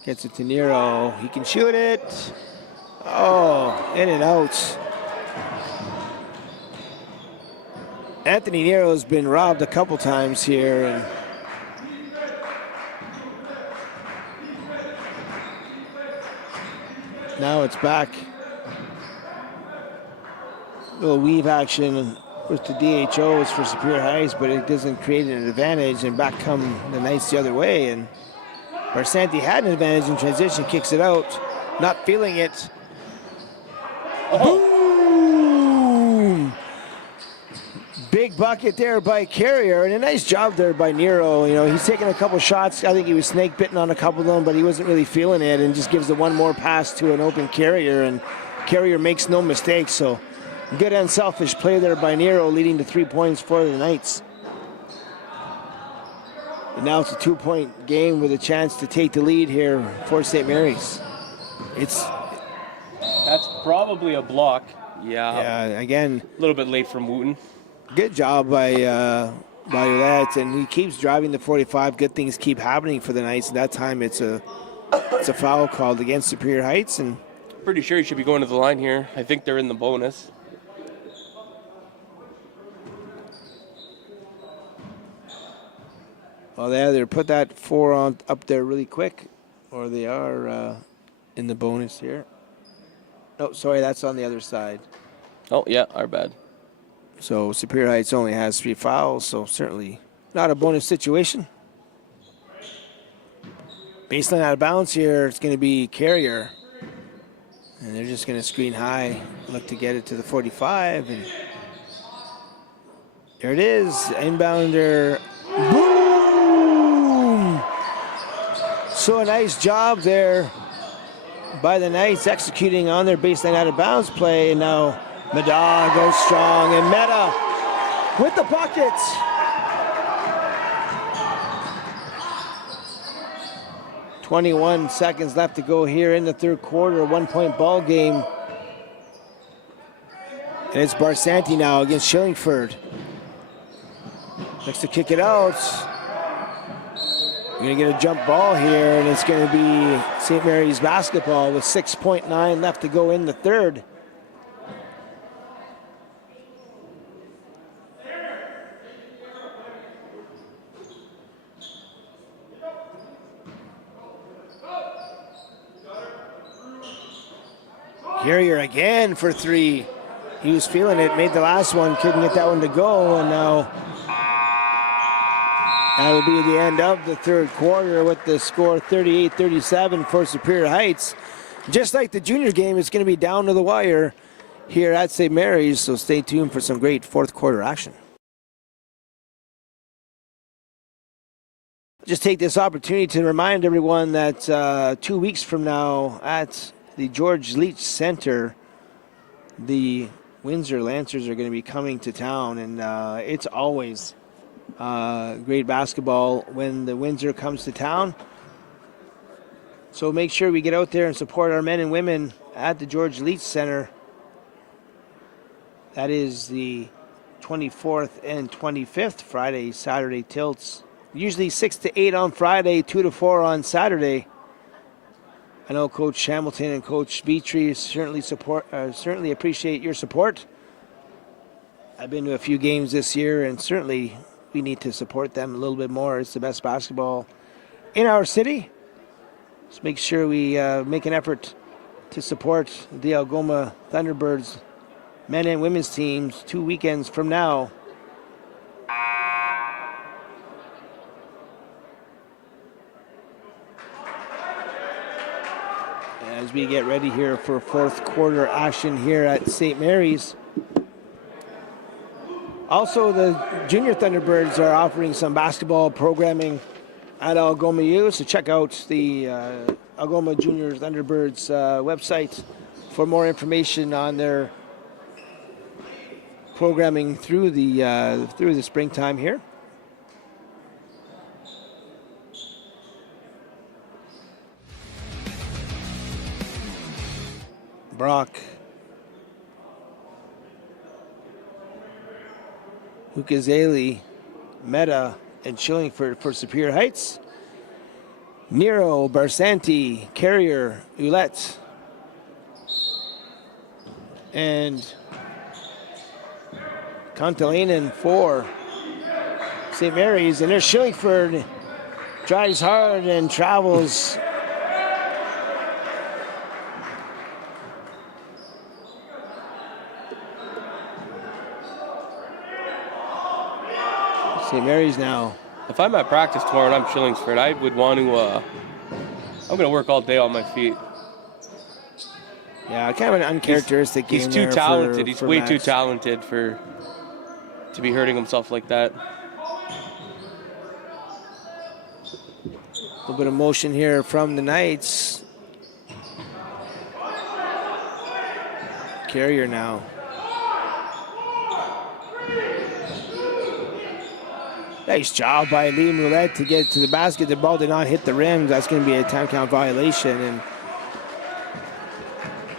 gets it to Nero. He can shoot it. Oh, in and out. Anthony Nero's been robbed a couple times here, and now it's back. A little weave action with the DHOs for Superior Heights, but it doesn't create an advantage, and back come the Knights the other way. And Barsanti had an advantage in transition, kicks it out, not feeling it. Boom! Big bucket there by Carrier, and a nice job there by Nero. You know, he's taking a couple shots. I think he was snake bitten on a couple of them, but he wasn't really feeling it, and just gives the one more pass to an open Carrier, and Carrier makes no mistakes. So good unselfish play there by Nero, leading to 3 points for the Knights. And now it's a 2-point game with a chance to take the lead here for St. Mary's. That's probably a block. Yeah, again, a little bit late from Wooten. Good job by Ouellette, and he keeps driving the 45. Good things keep happening for the Knights, and that time it's a foul called against Superior Heights. And pretty sure he should be going to the line here. I think they're in the bonus. Well, they either put that 4 on up there really quick, or they are in the bonus here. Oh, sorry, that's on the other side. Oh, yeah, our bad. So Superior Heights only has 3 fouls, so certainly not a bonus situation. Baseline out of bounds here, it's going to be Carrier. And they're just going to screen high, look to get it to the 45. And there it is, inbounder. Boom! So a nice job there by the Knights executing on their baseline out of bounds play. And now Meda goes strong, and Meta with the buckets. 21 seconds left to go here in the third quarter, a 1-point ball game. And it's Barsanti now against Shillingford. Looks to kick it out. We're going to get a jump ball here, and it's going to be St. Mary's basketball with 6.9 left to go in the third. Carrier again for three. He was feeling it, made the last one, couldn't get that one to go, and now that'll be the end of the third quarter with the score 38-37 for Superior Heights. Just like the junior game, it's going to be down to the wire here at St. Mary's, so stay tuned for some great fourth quarter action. Just take this opportunity to remind everyone that 2 weeks from now at the George Leach Center, the Windsor Lancers are going to be coming to town, and it's always great basketball when the Windsor comes to town. So make sure we get out there and support our men and women at the George Leach Center. That is the 24th and 25th, Friday, Saturday tilts. Usually 6 to 8 on Friday, 2 to 4 on Saturday. I know Coach Hamilton and Coach Beatree certainly appreciate your support. I've been to a few games this year, and certainly we need to support them a little bit more. It's the best basketball in our city. Let's make sure we make an effort to support the Algoma Thunderbirds men and women's teams 2 weekends from now. As we get ready here for fourth quarter action here at St. Mary's. Also, the Junior Thunderbirds are offering some basketball programming at Algoma U, so check out the Algoma Junior Thunderbirds website for more information on their programming through the springtime here. Brock, Hukazeli, Meta, and Shillingford for Superior Heights. Nero, Barsanti, Carrier, Ouellette, and Contalainen for St. Mary's. And there's Shillingford, drives hard and travels. St. Mary's now. If I'm at practice tomorrow and I'm Shillingsford, I would want to, I'm going to work all day on my feet. Yeah, kind of an uncharacteristic game. He's too talented. He's way too talented to be hurting himself like that. A little bit of motion here from the Knights. Carrier now. Nice job by Liam Ouellette to get to the basket. The ball did not hit the rim. That's going to be a time count violation. And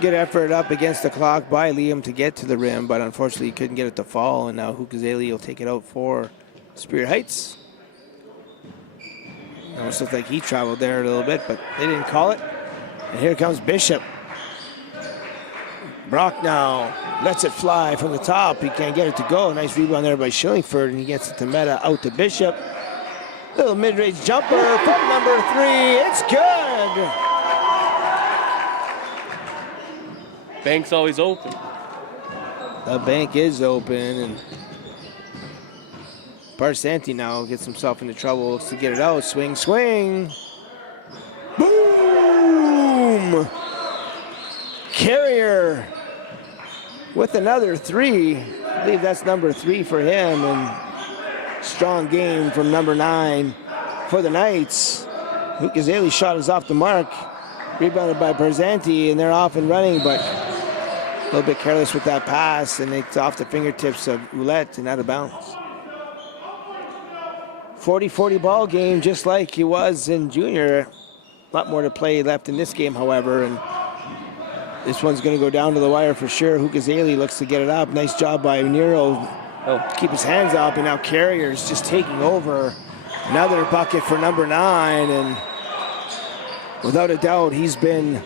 good effort up against the clock by Liam to get to the rim, but unfortunately he couldn't get it to fall. And now Hukazeli will take it out for Superior Heights. Almost looked like he traveled there a little bit, but they didn't call it. And here comes Bishop. Brock now lets it fly from the top. He can't get it to go. Nice rebound there by Shillingford, and he gets it to Meta, out to Bishop. Little mid-range jumper from number 3. It's good. Bank's always open. The bank is open, and Barsanti now gets himself into trouble. Looks to get it out. Swing, swing. Boom! Carrier with another 3. I believe that's number 3 for him, and strong game from number 9 for the Knights. Hukazeli shot is off the mark. Rebounded by Barsanti, and they're off and running, but a little bit careless with that pass, and it's off the fingertips of Ouellette and out of bounds. 40-40 ball game, just like it was in junior. lot more to play left in this game, however, and this one's going to go down to the wire for sure. Hukazeli looks to get it up. Nice job by Nero to keep his hands up, and now Carrier's just taking over. Another bucket for number 9, and without a doubt, he's been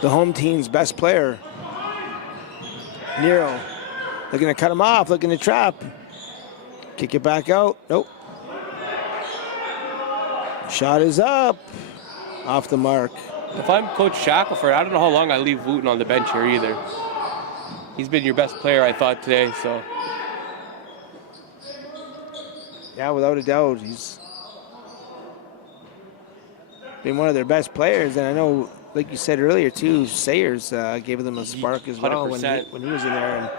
the home team's best player. Nero looking to cut him off, looking to trap. Kick it back out. Nope. Shot is up. Off the mark. If I'm Coach Shackelford, I don't know how long I leave Wooten on the bench here either. He's been your best player, I thought, today, so. Yeah, without a doubt, he's been one of their best players. And I know, like you said earlier, too, Sayers gave them a spark as well when he was in there. And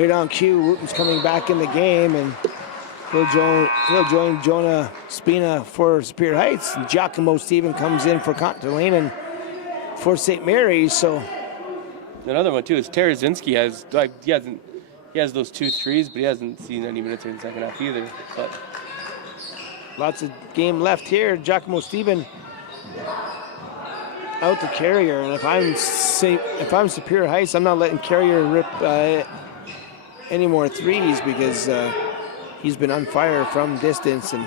right on cue, Wooten's coming back in the game, and he'll join Jonah Spina for Superior Heights. And Giacomo Stephen comes in for Contolainen for St. Mary's. So another one too is Tarazinski has he has those 2 threes, but he hasn't seen any minutes in the second half either. But lots of game left here. Giacomo Stephen out to Carrier, and if I'm Superior Heights, I'm not letting Carrier rip any more threes because he's been on fire from distance. And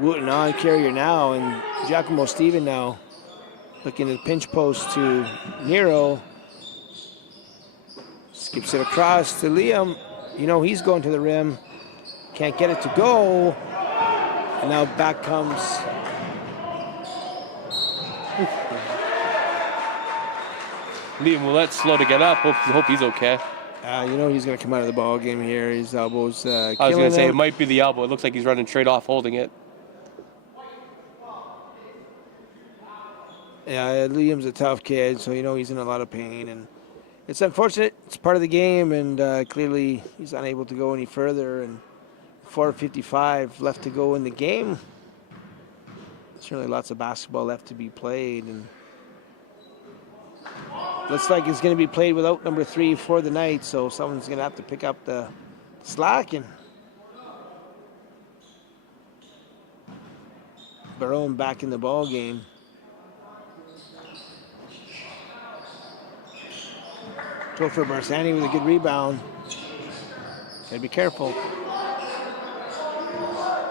Wooten on Carrier now, and Giacomo Stephen now looking at the pinch post to Nero. Skips it across to Liam. You know he's going to the rim. Can't get it to go. And now back comes Liam Willette slow to get up. Hope he's okay. You know he's going to come out of the ball game here. His elbows I was going to say it might be the elbow. It looks like he's running straight off holding it. Yeah, Liam's a tough kid, so you know he's in a lot of pain, and it's unfortunate. It's part of the game, and clearly he's unable to go any further. And 4:55 left to go in the game. Certainly lots of basketball left to be played, and looks like it's going to be played without number 3 for the night, so someone's going to have to pick up the slack. And Barone back in the ball game. Topher Barsani with a good rebound. Gotta be careful.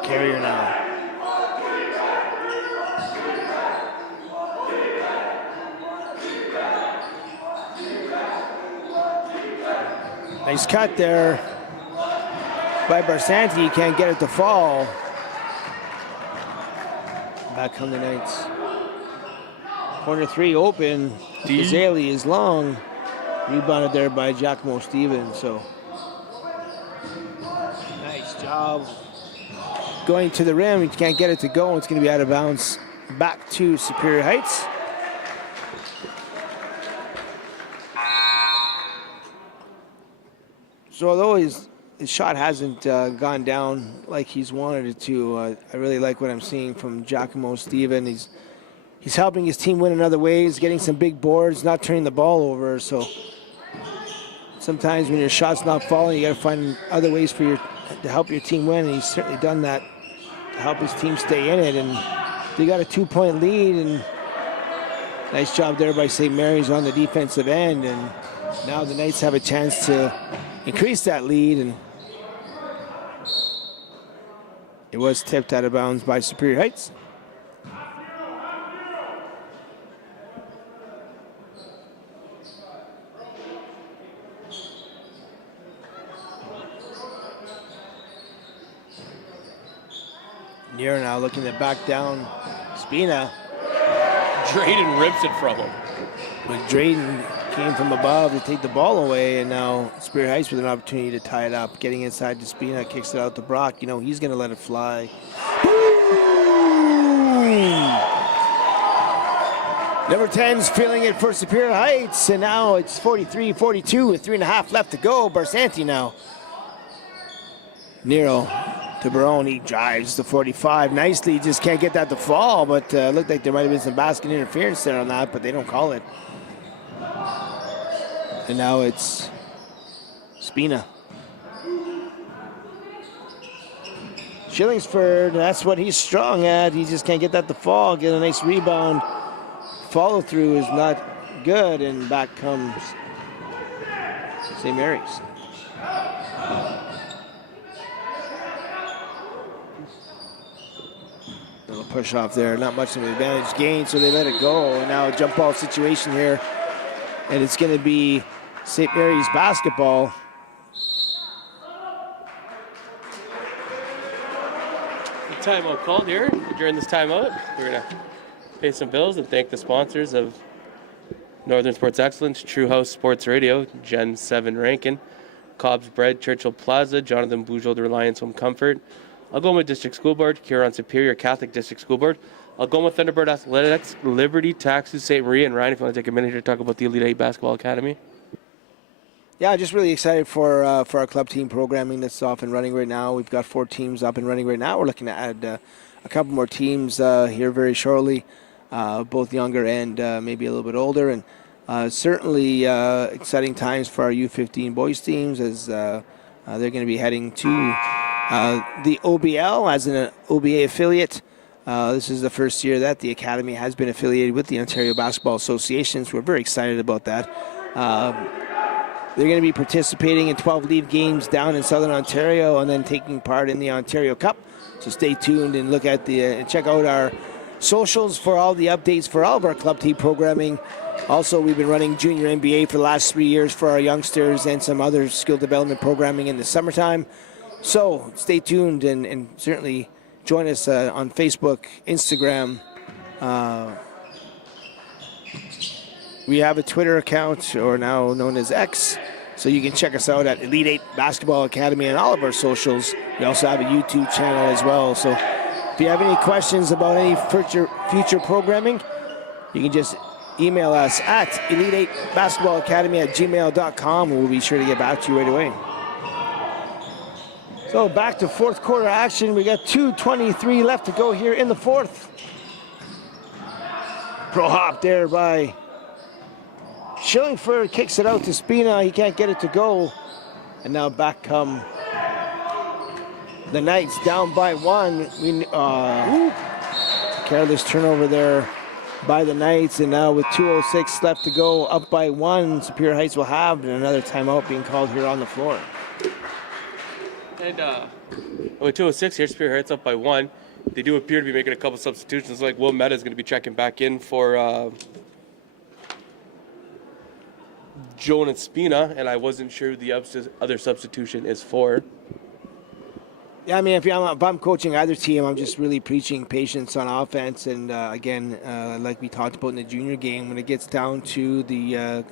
Carrier now. Nice cut there by Barsanti. Can't get it to fall. Back on the Knights. Corner 3 open. Azalea is long. Rebounded there by Giacomo Stevens. So nice job going to the rim. He can't get it to go. It's going to be out of bounds. Back to Superior Heights. So although his shot hasn't gone down like he's wanted it to, I really like what I'm seeing from Giacomo Steven. He's helping his team win in other ways, getting some big boards, not turning the ball over. So sometimes when your shot's not falling, you got to find other ways to help your team win, and he's certainly done that to help his team stay in it. And they got a 2-point lead, and nice job there by St. Mary's on the defensive end. And now the Knights have a chance to increase that lead, and it was tipped out of bounds by Superior Heights. Nero now looking to back down Spina. Drayden rips it from him. But Drayden came from above to take the ball away, and now Superior Heights with an opportunity to tie it up. Getting inside to Spina, kicks it out to Brock. You know, he's going to let it fly. Boom! Number 10's feeling it for Superior Heights, and now it's 43-42 with 3.5 left to go. Barsanti now. Nero to Barone, he drives the 45 nicely, just can't get that to fall, but looked like there might have been some basket interference there on that, but they don't call it. And now it's Spina. Shillingsford, that's what he's strong at. He just can't get that to fall. Get a nice rebound. Follow through is not good, and back comes St. Mary's. Little push off there, not much of an advantage gain, so they let it go. And now a jump ball situation here, and it's going to be St. Mary's basketball. Timeout called here. During this timeout, we're going to pay some bills and thank the sponsors of Northern Sports Excellence, True House Sports Radio, Gen 7 Rankin, Cobb's Bread, Churchill Plaza, Jonathan Bujold Reliance Home Comfort, Algoma District School Board, Huron Superior Catholic District School Board, Algoma Thunderbird Athletics, Liberty, Taxus, St. Marie, and Ryan, if you want to take a minute here to talk about the Elite 8 Basketball Academy. Yeah, just really excited for our club team programming that's off and running right now. We've got 4 teams up and running right now. We're looking to add a couple more teams here very shortly, both younger and maybe a little bit older. And certainly exciting times for our U15 boys teams as they're going to be heading to the OBL as an OBA affiliate. This is the first year that the Academy has been affiliated with the Ontario Basketball Association, so we're very excited about that. They're going to be participating in 12 league games down in Southern Ontario and then taking part in the Ontario Cup. So stay tuned and look at and check out our socials for all the updates for all of our club team programming. Also, we've been running junior NBA for the last 3 years for our youngsters and some other skill development programming in the summertime. So stay tuned and certainly join us on Facebook, Instagram. We have a Twitter account, or now known as X, so you can check us out at Elite 8 Basketball Academy and all of our socials. We also have a YouTube channel as well. So if you have any questions about any future programming, you can just email us at elite8basketballacademy@gmail.com, and we'll be sure to get back to you right away. So back to fourth quarter action. We got 2:23 left to go here in the fourth. Pro hop there by Shillingford, kicks it out to Spina. He can't get it to go. And now back come the Knights, down by 1. Careless turnover there by the Knights. And now with 2:06 left to go, up by 1. Superior Heights will have another timeout being called here on the floor. And with 2:06 here, Superior Heights up by 1. They do appear to be making a couple substitutions. Like Will Meta is going to be checking back in for Jonas Spina, and I wasn't sure who the other substitution is for. Yeah, I mean, if I'm coaching either team, I'm just really preaching patience on offense. And again, like we talked about in the junior game, when it gets down to the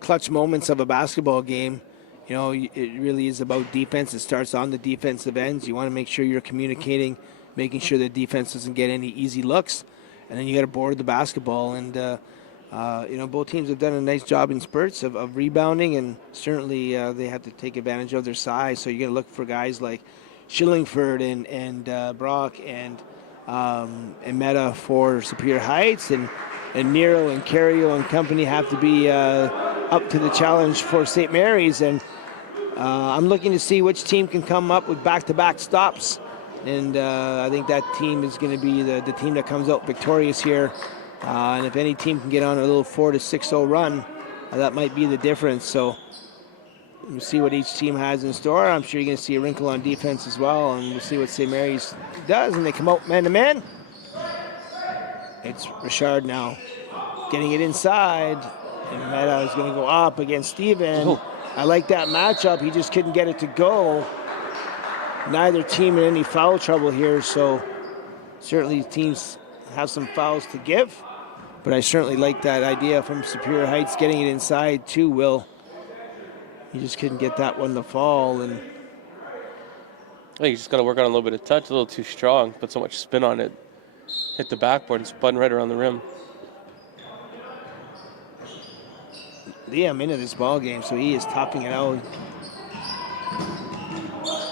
clutch moments of a basketball game, you know, it really is about defense. It starts on the defensive ends. You want to make sure you're communicating, making sure the defense doesn't get any easy looks, and then you got to board the basketball. And you know, both teams have done a nice job in spurts of rebounding, and certainly they have to take advantage of their size. So you got to look for guys like Shillingford and Brock and Meta for Superior Heights, and Nero and Cario and company have to be up to the challenge for St. Mary's. And I'm looking to see which team can come up with back-to-back stops. And I think that team is going to be the team that comes out victorious here. And if any team can get on a little 4 to 6-0 run, that might be the difference. So we'll see what each team has in store. I'm sure you're going to see a wrinkle on defense as well, and we'll see what St. Mary's does. And they come out man-to-man. It's Richard now getting it inside, and Meta is going to go up against Steven. Oh. I like that matchup. He just couldn't get it to go. Neither team in any foul trouble here, so certainly teams have some fouls to give. But I certainly like that idea from Superior Heights getting it inside too, Will. He just couldn't get that one to fall. And I think you just got to work on a little bit of touch, a little too strong, put so much spin on it. Hit the backboard and spun right around the rim. Liam into this ball game, so he is topping it out.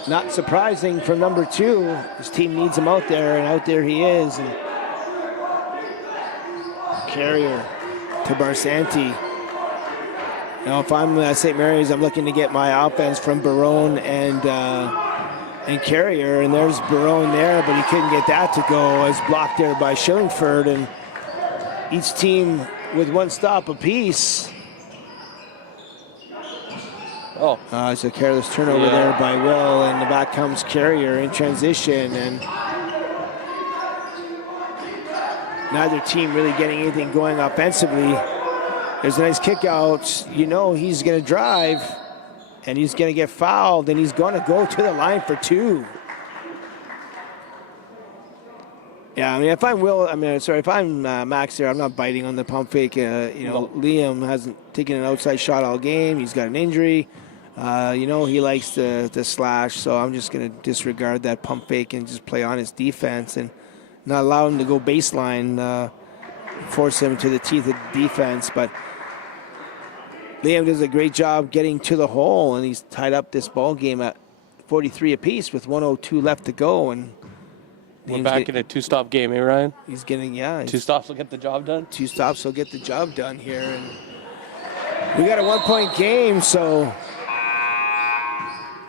Not surprising for number 2. His team needs him out there, and out there he is. And Carrier to Barsanti. Now, if I'm St. Mary's, I'm looking to get my offense from Barone and and Carrier, and there's Barone there, but he couldn't get that to go as blocked there by Shillingford, and each team with one stop apiece. Oh. It's a careless turnover there by Will, and the back comes Carrier in transition, and neither team really getting anything going offensively. There's a nice kick out. You know he's going to drive, and he's going to get fouled, and he's going to go to the line for 2. Yeah, I mean, if I'm Max there, I'm not biting on the pump fake. Liam hasn't taken an outside shot all game. He's got an injury. He likes to slash, so I'm just going to disregard that pump fake and just play on his defense and not allow him to go baseline, force him to the teeth of the defense. But Liam does a great job getting to the hole, and he's tied up this ball game at 43 apiece with 1:02 left to go. And we're back in a 2-stop game, eh, Ryan? He's getting, 2 stops will get the job done. 2 stops will get the job done here. And we got a 1-point game, so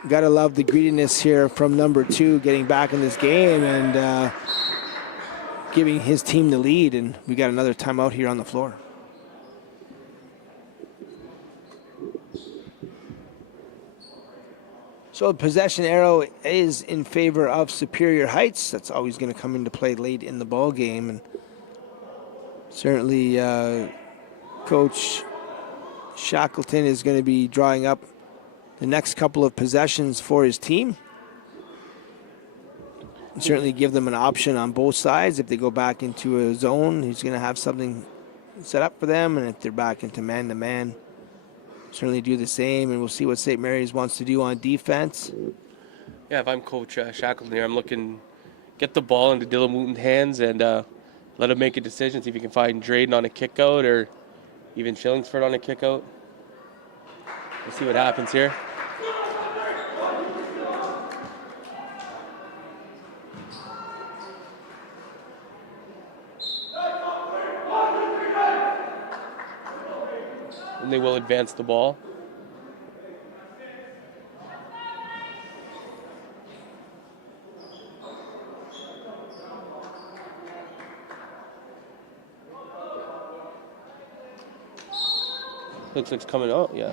got to love the greediness here from number 2 getting back in this game and giving his team the lead. And we got another timeout here on the floor. So the possession arrow is in favor of Superior Heights. That's always going to come into play late in the ball game, and certainly Coach Shackleton is going to be drawing up the next couple of possessions for his team. And certainly give them an option on both sides. If they go back into a zone, he's going to have something set up for them, and if they're back into man-to-man, certainly do the same, and we'll see what St. Mary's wants to do on defense. Yeah, if I'm Coach Shackleton here, I'm looking, get the ball into Dylan Wooten's hands and let him make a decision, see if he can find Drayden on a kick out or even Shillingsford on a kick out. We'll see what happens here. And they will advance the ball. Looks like it's coming out, yeah.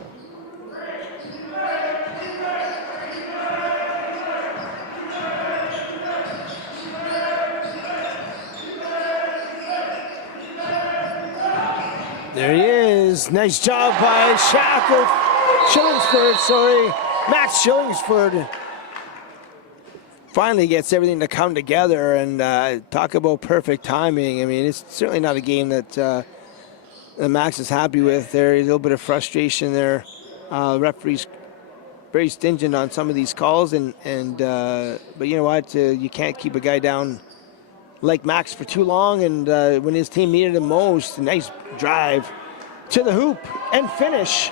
There he is. Nice job by Max Shillingsford. Finally gets everything to come together, and talk about perfect timing. I mean, it's certainly not a game that Max is happy with. There's a little bit of frustration there. Referees very stingent on some of these calls, but you know what? You can't keep a guy down like Max for too long, and when his team needed him most, a nice drive to the hoop and finish.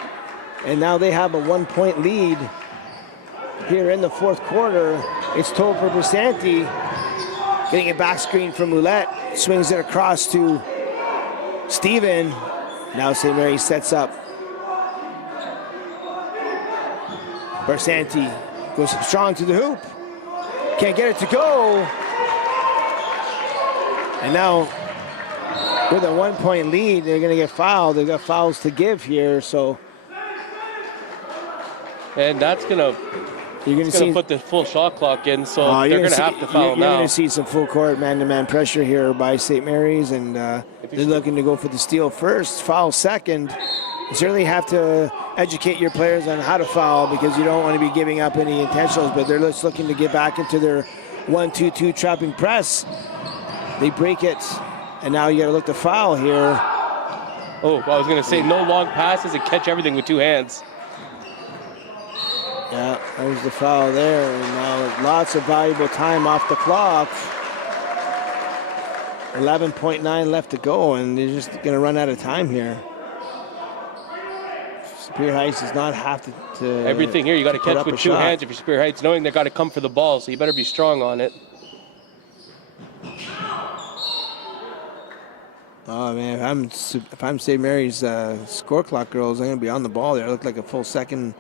And now they have a 1-point lead here in the fourth quarter. It's Topher Bersanti getting a back screen from Roulette, swings it across to Steven. Now St. Mary sets up. Bersanti goes strong to the hoop. Can't get it to go. And now, with a 1-point lead, they're going to get fouled. They've got fouls to give here, so. And that's going to put the full shot clock in, so they're going to have to foul now. You're going to see some full court man-to-man pressure here by St. Mary's, and they're looking to go for the steal first, foul second. You certainly have to educate your players on how to foul, because you don't want to be giving up any intentionals, but they're just looking to get back into their 1-2-2 trapping press. They break it, and now you got to look to foul here. Oh, I was going to say no long passes and catch everything with 2 hands. Yeah, there's the foul there, and now lots of valuable time off the clock. 11.9 left to go, and they're just going to run out of time here. Superior Heights does not have to everything here you got to catch with 2 hands if you're Superior Heights, knowing they got to come for the ball, so you better be strong on it. Oh man, if I'm St. Mary's score clock girls, I'm gonna be on the ball there. I look like a full second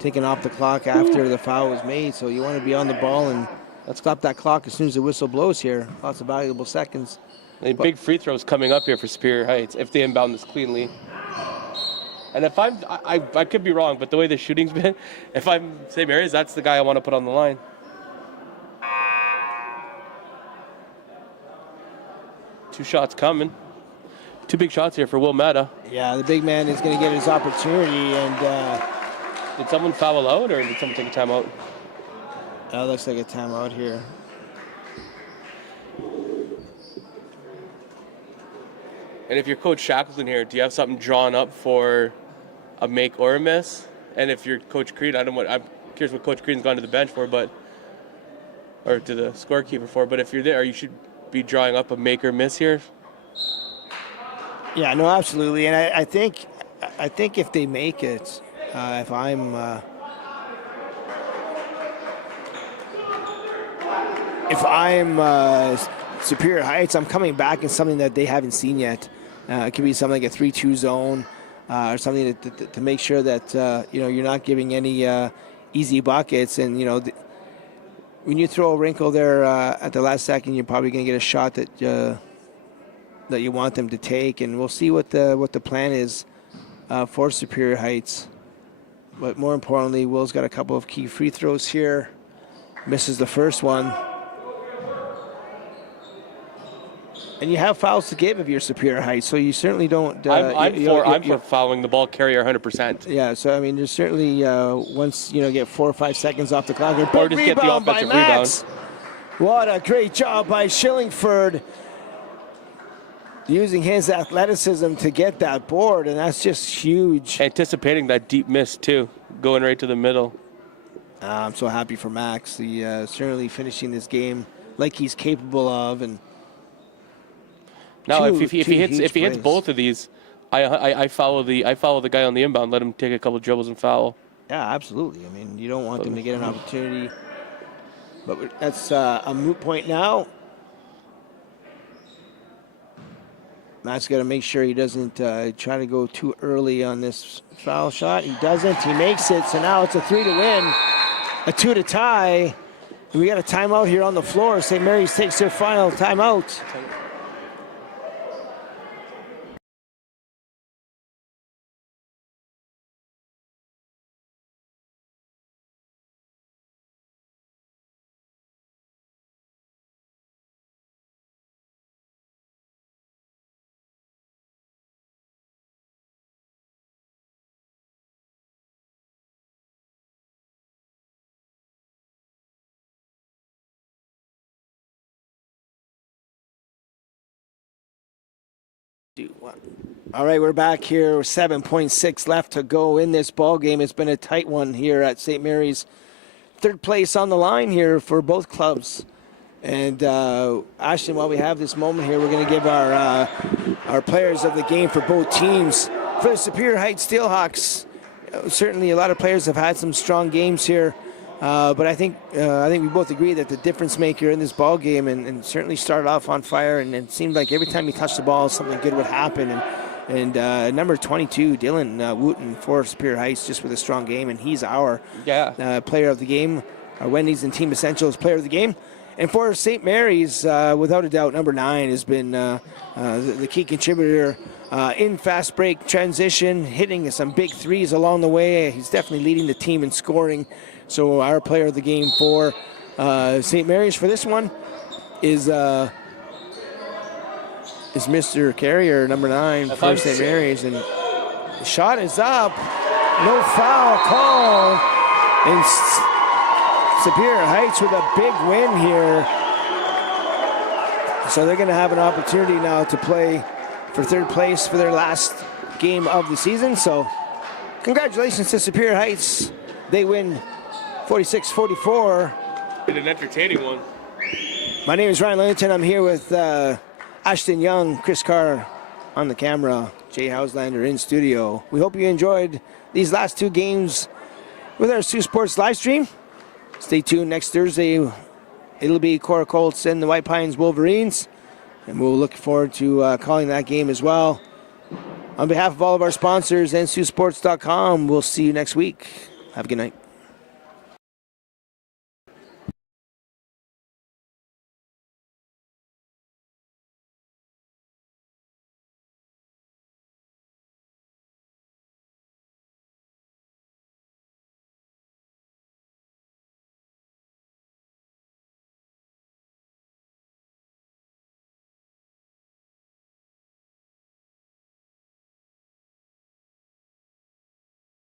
to taken off the clock after the foul was made. So you want to be on the ball and stop that clock as soon as the whistle blows here. Lots of valuable seconds. Big free throws coming up here for Superior Heights if they inbound this cleanly. And if I could be wrong, but the way the shooting's been, if I'm St. Mary's, that's the guy I want to put on the line. Two shots coming. Two big shots here for Will Meta. Yeah, the big man is going to get his opportunity. And did someone foul out, or did someone take a timeout? That looks like a timeout here. And if you're Coach Shackleton here, do you have something drawn up for a make or a miss? And if you're Coach Creed, I'm curious what Coach Creed's gone to the bench for, or to the scorekeeper for. But if you're there, you should be drawing up a make or miss here. Yeah, no, absolutely. And I think if they make it, if I'm Superior Heights, I'm coming back in something that they haven't seen yet. It could be something like a 3-2 zone or something to make sure that you're not giving any easy buckets. And when you throw a wrinkle there at the last second, you're probably going to get a shot that you want them to take. And we'll see what the plan is for Superior Heights. But more importantly, Will's got a couple of key free throws here. Misses the first one. And you have fouls to give if you're Superior Heights, so you certainly don't. I'm for fouling the ball carrier 100%. Yeah, so I mean, there's certainly once get 4 or 5 seconds off the clock, or just get the offensive rebound. What a great job by Shillingford, using his athleticism to get that board, and that's just huge. Anticipating that deep miss too, going right to the middle. I'm so happy for Max. He certainly finishing this game like he's capable of, and. Now, if he hits both of these, I follow the guy on the inbound. Let him take a couple dribbles and foul. Yeah, absolutely. I mean, you don't want them to get an opportunity, but that's a moot point now. Matt's got to make sure he doesn't try to go too early on this foul shot. He doesn't. He makes it. So now it's a 3 to win, a 2 to tie. We got a timeout here on the floor. St. Mary's takes their final timeout. All right, we're back here. 7.6 left to go in this ball game. It's been a tight one here at St. Mary's. Third place on the line here for both clubs. And Ashton, while we have this moment here, we're going to give our players of the game for both teams. For the Superior Heights Steelhawks, certainly a lot of players have had some strong games here. But I think we both agree that the difference maker in this ball game, and certainly started off on fire, and it seemed like every time he touched the ball, something good would happen. And number 22, Dylan Wooten for Superior Heights, just with a strong game, and he's our player of the game, our Wendy's and Team Essentials player of the game. And for St. Mary's, without a doubt, number 9 has been the key contributor in fast break transition, hitting some big threes along the way. He's definitely leading the team in scoring. So our player of the game for St. Mary's for this one is Mr. Carrier, number 9 for St. Mary's. And the shot is up. No foul called. And Superior Heights with a big win here. So they're going to have an opportunity now to play for third place for their last game of the season. So congratulations to Superior Heights. They win 46-44. An entertaining one. My name is Ryan Lennington. I'm here with Ashton Young, Chris Carr on the camera, Jay Hauslander in studio. We hope you enjoyed these last 2 games with our Sioux Sports live stream. Stay tuned next Thursday. It'll be Cora Colts and the White Pines Wolverines, and we'll look forward to calling that game as well. On behalf of all of our sponsors and SiouxSports.com, we'll see you next week. Have a good night.